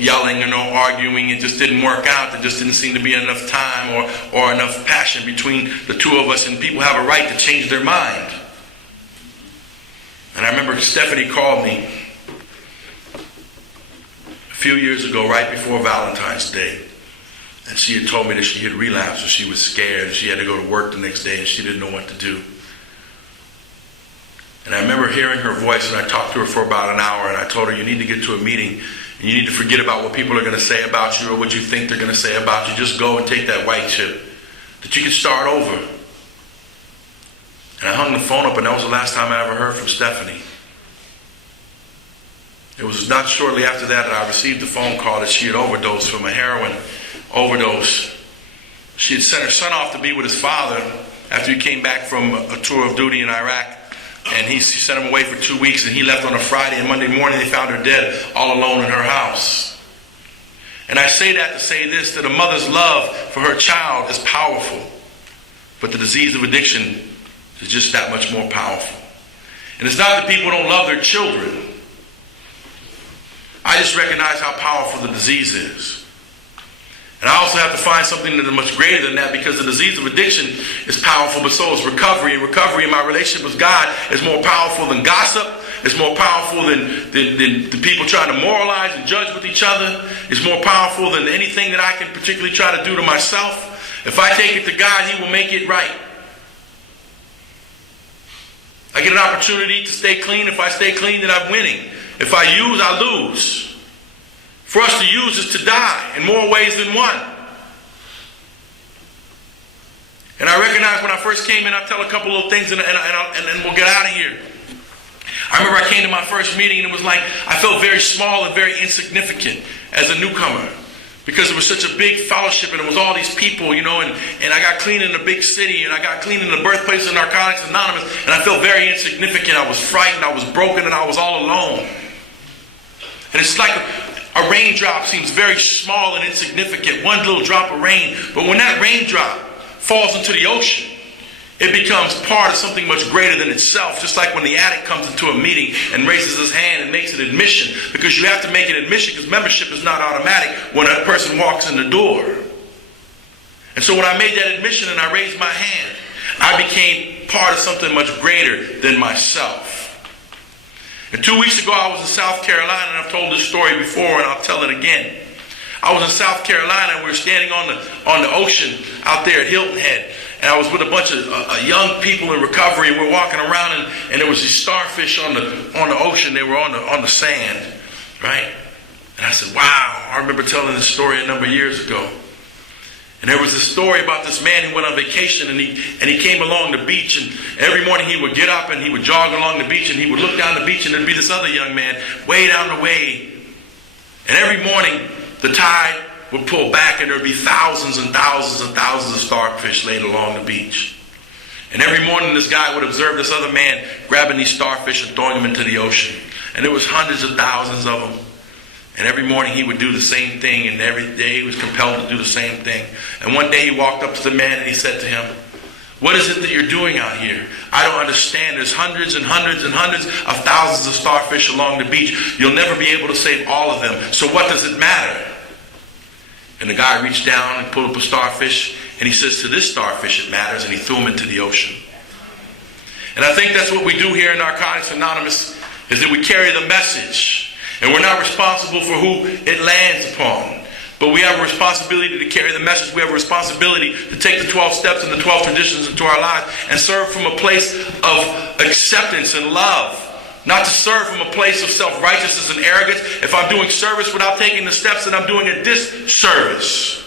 yelling or no arguing. It just didn't work out. There just didn't seem to be enough time or enough passion between the two of us. And people have a right to change their mind. And I remember Stephanie called me a few years ago, right before Valentine's Day. And she had told me that she had relapsed, and she was scared, and she had to go to work the next day, and she didn't know what to do. And I remember hearing her voice, and I talked to her for about an hour, and I told her, you need to get to a meeting, and you need to forget about what people are going to say about you or what you think they're going to say about you. Just go and take that white chip, that you can start over. And I hung the phone up, and that was the last time I ever heard from Stephanie. It was not shortly after that I received a phone call that she had overdosed from a heroin overdose. She had sent her son off to be with his father after he came back from a tour of duty in Iraq. And she sent him away for 2 weeks, and he left on a Friday, and Monday morning they found her dead all alone in her house. And I say that to say this, that a mother's love for her child is powerful, but the disease of addiction is just that much more powerful. And it's not that people don't love their children. I just recognize how powerful the disease is. And I also have to find something that is much greater than that, because the disease of addiction is powerful, but so is recovery. And recovery in my relationship with God is more powerful than gossip. It's more powerful than the people trying to moralize and judge with each other. It's more powerful than anything that I can particularly try to do to myself. If I take it to God, He will make it right. I get an opportunity to stay clean. If I stay clean, then I'm winning. If I use, I lose. For us to use is to die in more ways than one. And I recognize when I first came in, I'll tell a couple little things and we'll get out of here. I remember I came to my first meeting and it was like I felt very small and very insignificant as a newcomer, because it was such a big fellowship and it was all these people, and I got clean in a big city, and I got clean in the birthplace of Narcotics Anonymous, and I felt very insignificant. I was frightened, I was broken, and I was all alone. And it's like a raindrop seems very small and insignificant, one little drop of rain. But when that raindrop falls into the ocean, it becomes part of something much greater than itself. Just like when the addict comes into a meeting and raises his hand and makes an admission, because you have to make an admission, because membership is not automatic when a person walks in the door. And so when I made that admission and I raised my hand, I became part of something much greater than myself. And 2 weeks ago, I was in South Carolina, and I've told this story before, and I'll tell it again. I was in South Carolina, and we were standing on the ocean out there at Hilton Head, and I was with a bunch of young people in recovery, and we're walking around, and there was these starfish on the ocean. They were on the sand, right? And I said, wow, I remember telling this story a number of years ago. And there was a story about this man who went on vacation, and he came along the beach, and every morning he would get up and he would jog along the beach, and he would look down the beach, and there'd be this other young man way down the way. And every morning the tide would pull back, and there'd be thousands and thousands and thousands of starfish laid along the beach. And every morning this guy would observe this other man grabbing these starfish and throwing them into the ocean. And there was hundreds of thousands of them. And every morning he would do the same thing, and every day he was compelled to do the same thing. And one day he walked up to the man and he said to him, what is it that you're doing out here? I don't understand. There's hundreds and hundreds and hundreds of thousands of starfish along the beach. You'll never be able to save all of them. So what does it matter? And the guy reached down and pulled up a starfish, and he says, to this starfish it matters, and he threw him into the ocean. And I think that's what we do here in Narcotics Anonymous, is that we carry the message. And we're not responsible for who it lands upon. But we have a responsibility to carry the message. We have a responsibility to take the 12 steps and the 12 traditions into our lives and serve from a place of acceptance and love. Not to serve from a place of self-righteousness and arrogance. If I'm doing service without taking the steps, then I'm doing a disservice.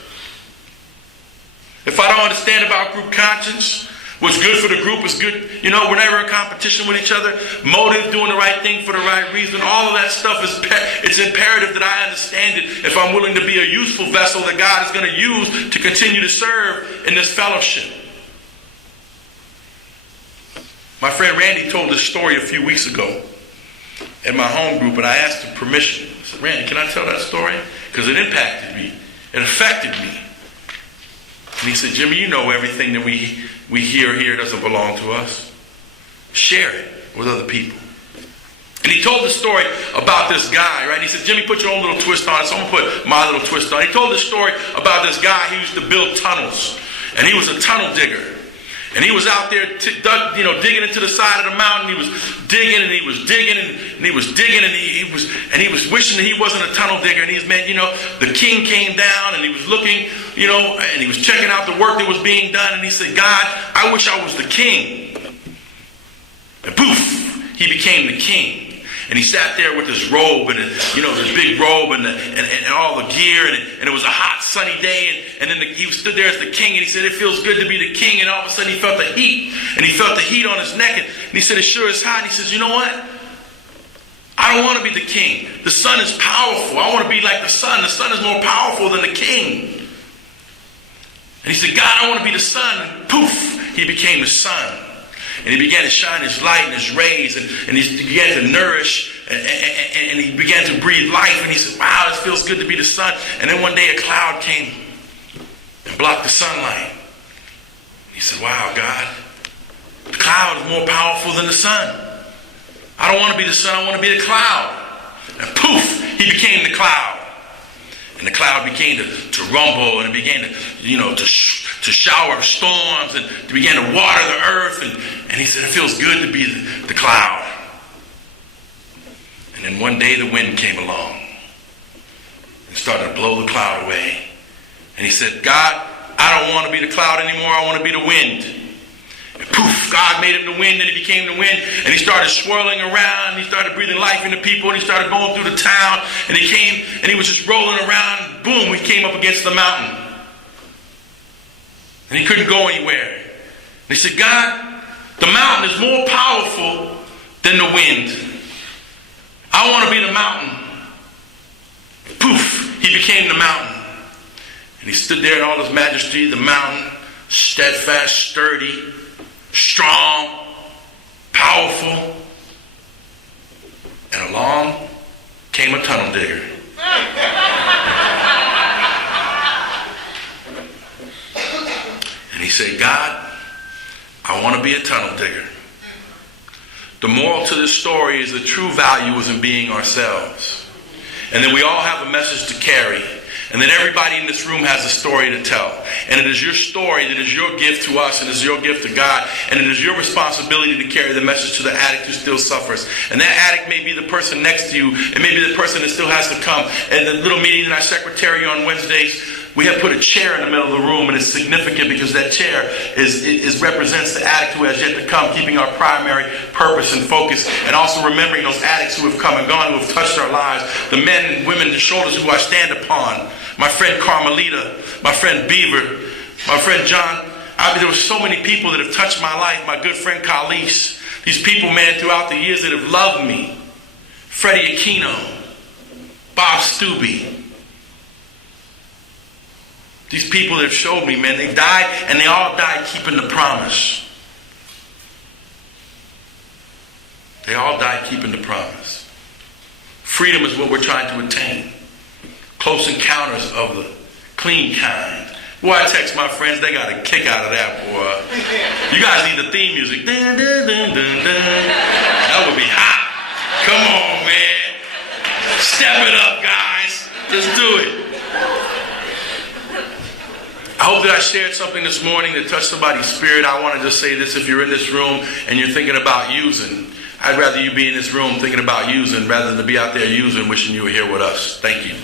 If I don't understand about group conscience, what's good for the group is good. We're never in competition with each other. Motive, doing the right thing for the right reason. All of that stuff it's imperative that I understand it if I'm willing to be a useful vessel that God is going to use to continue to serve in this fellowship. My friend Randy told this story a few weeks ago in my home group, and I asked him permission. I said, Randy, can I tell that story? Because it impacted me. It affected me. And he said, Jimmy, everything that we hear here doesn't belong to us. Share it with other people. And he told the story about this guy, right? He said, Jimmy, put your own little twist on it, so I'm going to put my little twist on it. He told the story about this guy who used to build tunnels. And he was a tunnel digger. And he was out there, digging into the side of the mountain. He was digging and he was digging and he was digging and he was wishing that he wasn't a tunnel digger. And the king came down and he was looking, and he was checking out the work that was being done. And he said, God, I wish I was the king. And poof, he became the king. And he sat there with his robe and this big robe and all the gear, and it was a hot sunny day, and then he stood there as the king, and he said it feels good to be the king, and all of a sudden he felt the heat, and he felt the heat on his neck, and he said it sure is hot. And he says, you know what? I don't want to be the king. The sun is powerful. I want to be like the sun. The sun is more powerful than the king. And he said, God, I want to be the sun. And poof, he became the sun. And he began to shine his light and his rays, and he began to nourish, and he began to breathe life. And he said, wow, this feels good to be the sun. And then one day a cloud came and blocked the sunlight. He said, wow, God, the cloud is more powerful than the sun. I don't want to be the sun, I want to be the cloud. And poof, he became the cloud. And the cloud began to rumble, and it began to shower storms, and it began to water the earth. And he said, it feels good to be the cloud. And then one day the wind came along and started to blow the cloud away. And he said, God, I don't want to be the cloud anymore. I want to be the wind. And poof, God made him the wind, and he became the wind, and he started swirling around, and he started breathing life into people, and he started going through the town, and he came, and he was just rolling around, and boom, he came up against the mountain. And he couldn't go anywhere. And he said, God, the mountain is more powerful than the wind. I want to be the mountain. Poof, he became the mountain. And he stood there in all his majesty, the mountain, steadfast, sturdy, strong, powerful. And along came a tunnel digger. And he said, God, I want to be a tunnel digger. The moral to this story is the true value is in being ourselves. And then we all have a message to carry. And then everybody in this room has a story to tell. And it is your story that is your gift to us, and it is your gift to God. And it is your responsibility to carry the message to the addict who still suffers. And that addict may be the person next to you. It may be the person that still has to come. And the little meeting in our secretary on Wednesdays, we have put a chair in the middle of the room, and it's significant because that chair represents the addict who has yet to come, keeping our primary purpose and focus, and also remembering those addicts who have come and gone, who have touched our lives, the men and women, the shoulders who I stand upon. My friend Carmelita, my friend Beaver, my friend John. There were so many people that have touched my life. My good friend Khalees. These people, man, throughout the years that have loved me. Freddie Aquino, Bob Stubbe. These people that have showed me, man, they died, and they all died keeping the promise. They all died keeping the promise. Freedom is what we're trying to attain. Close encounters of the clean kind. Boy, I text my friends, they got a kick out of that, boy. You guys need the theme music. Dun, dun, dun, dun, dun. That would be hot. Come on, man. Step it up, guys. Let's do it. I hope that I shared something this morning that touched somebody's spirit. I want to just say this: if you're in this room and you're thinking about using, I'd rather you be in this room thinking about using rather than to be out there using, wishing you were here with us. Thank you.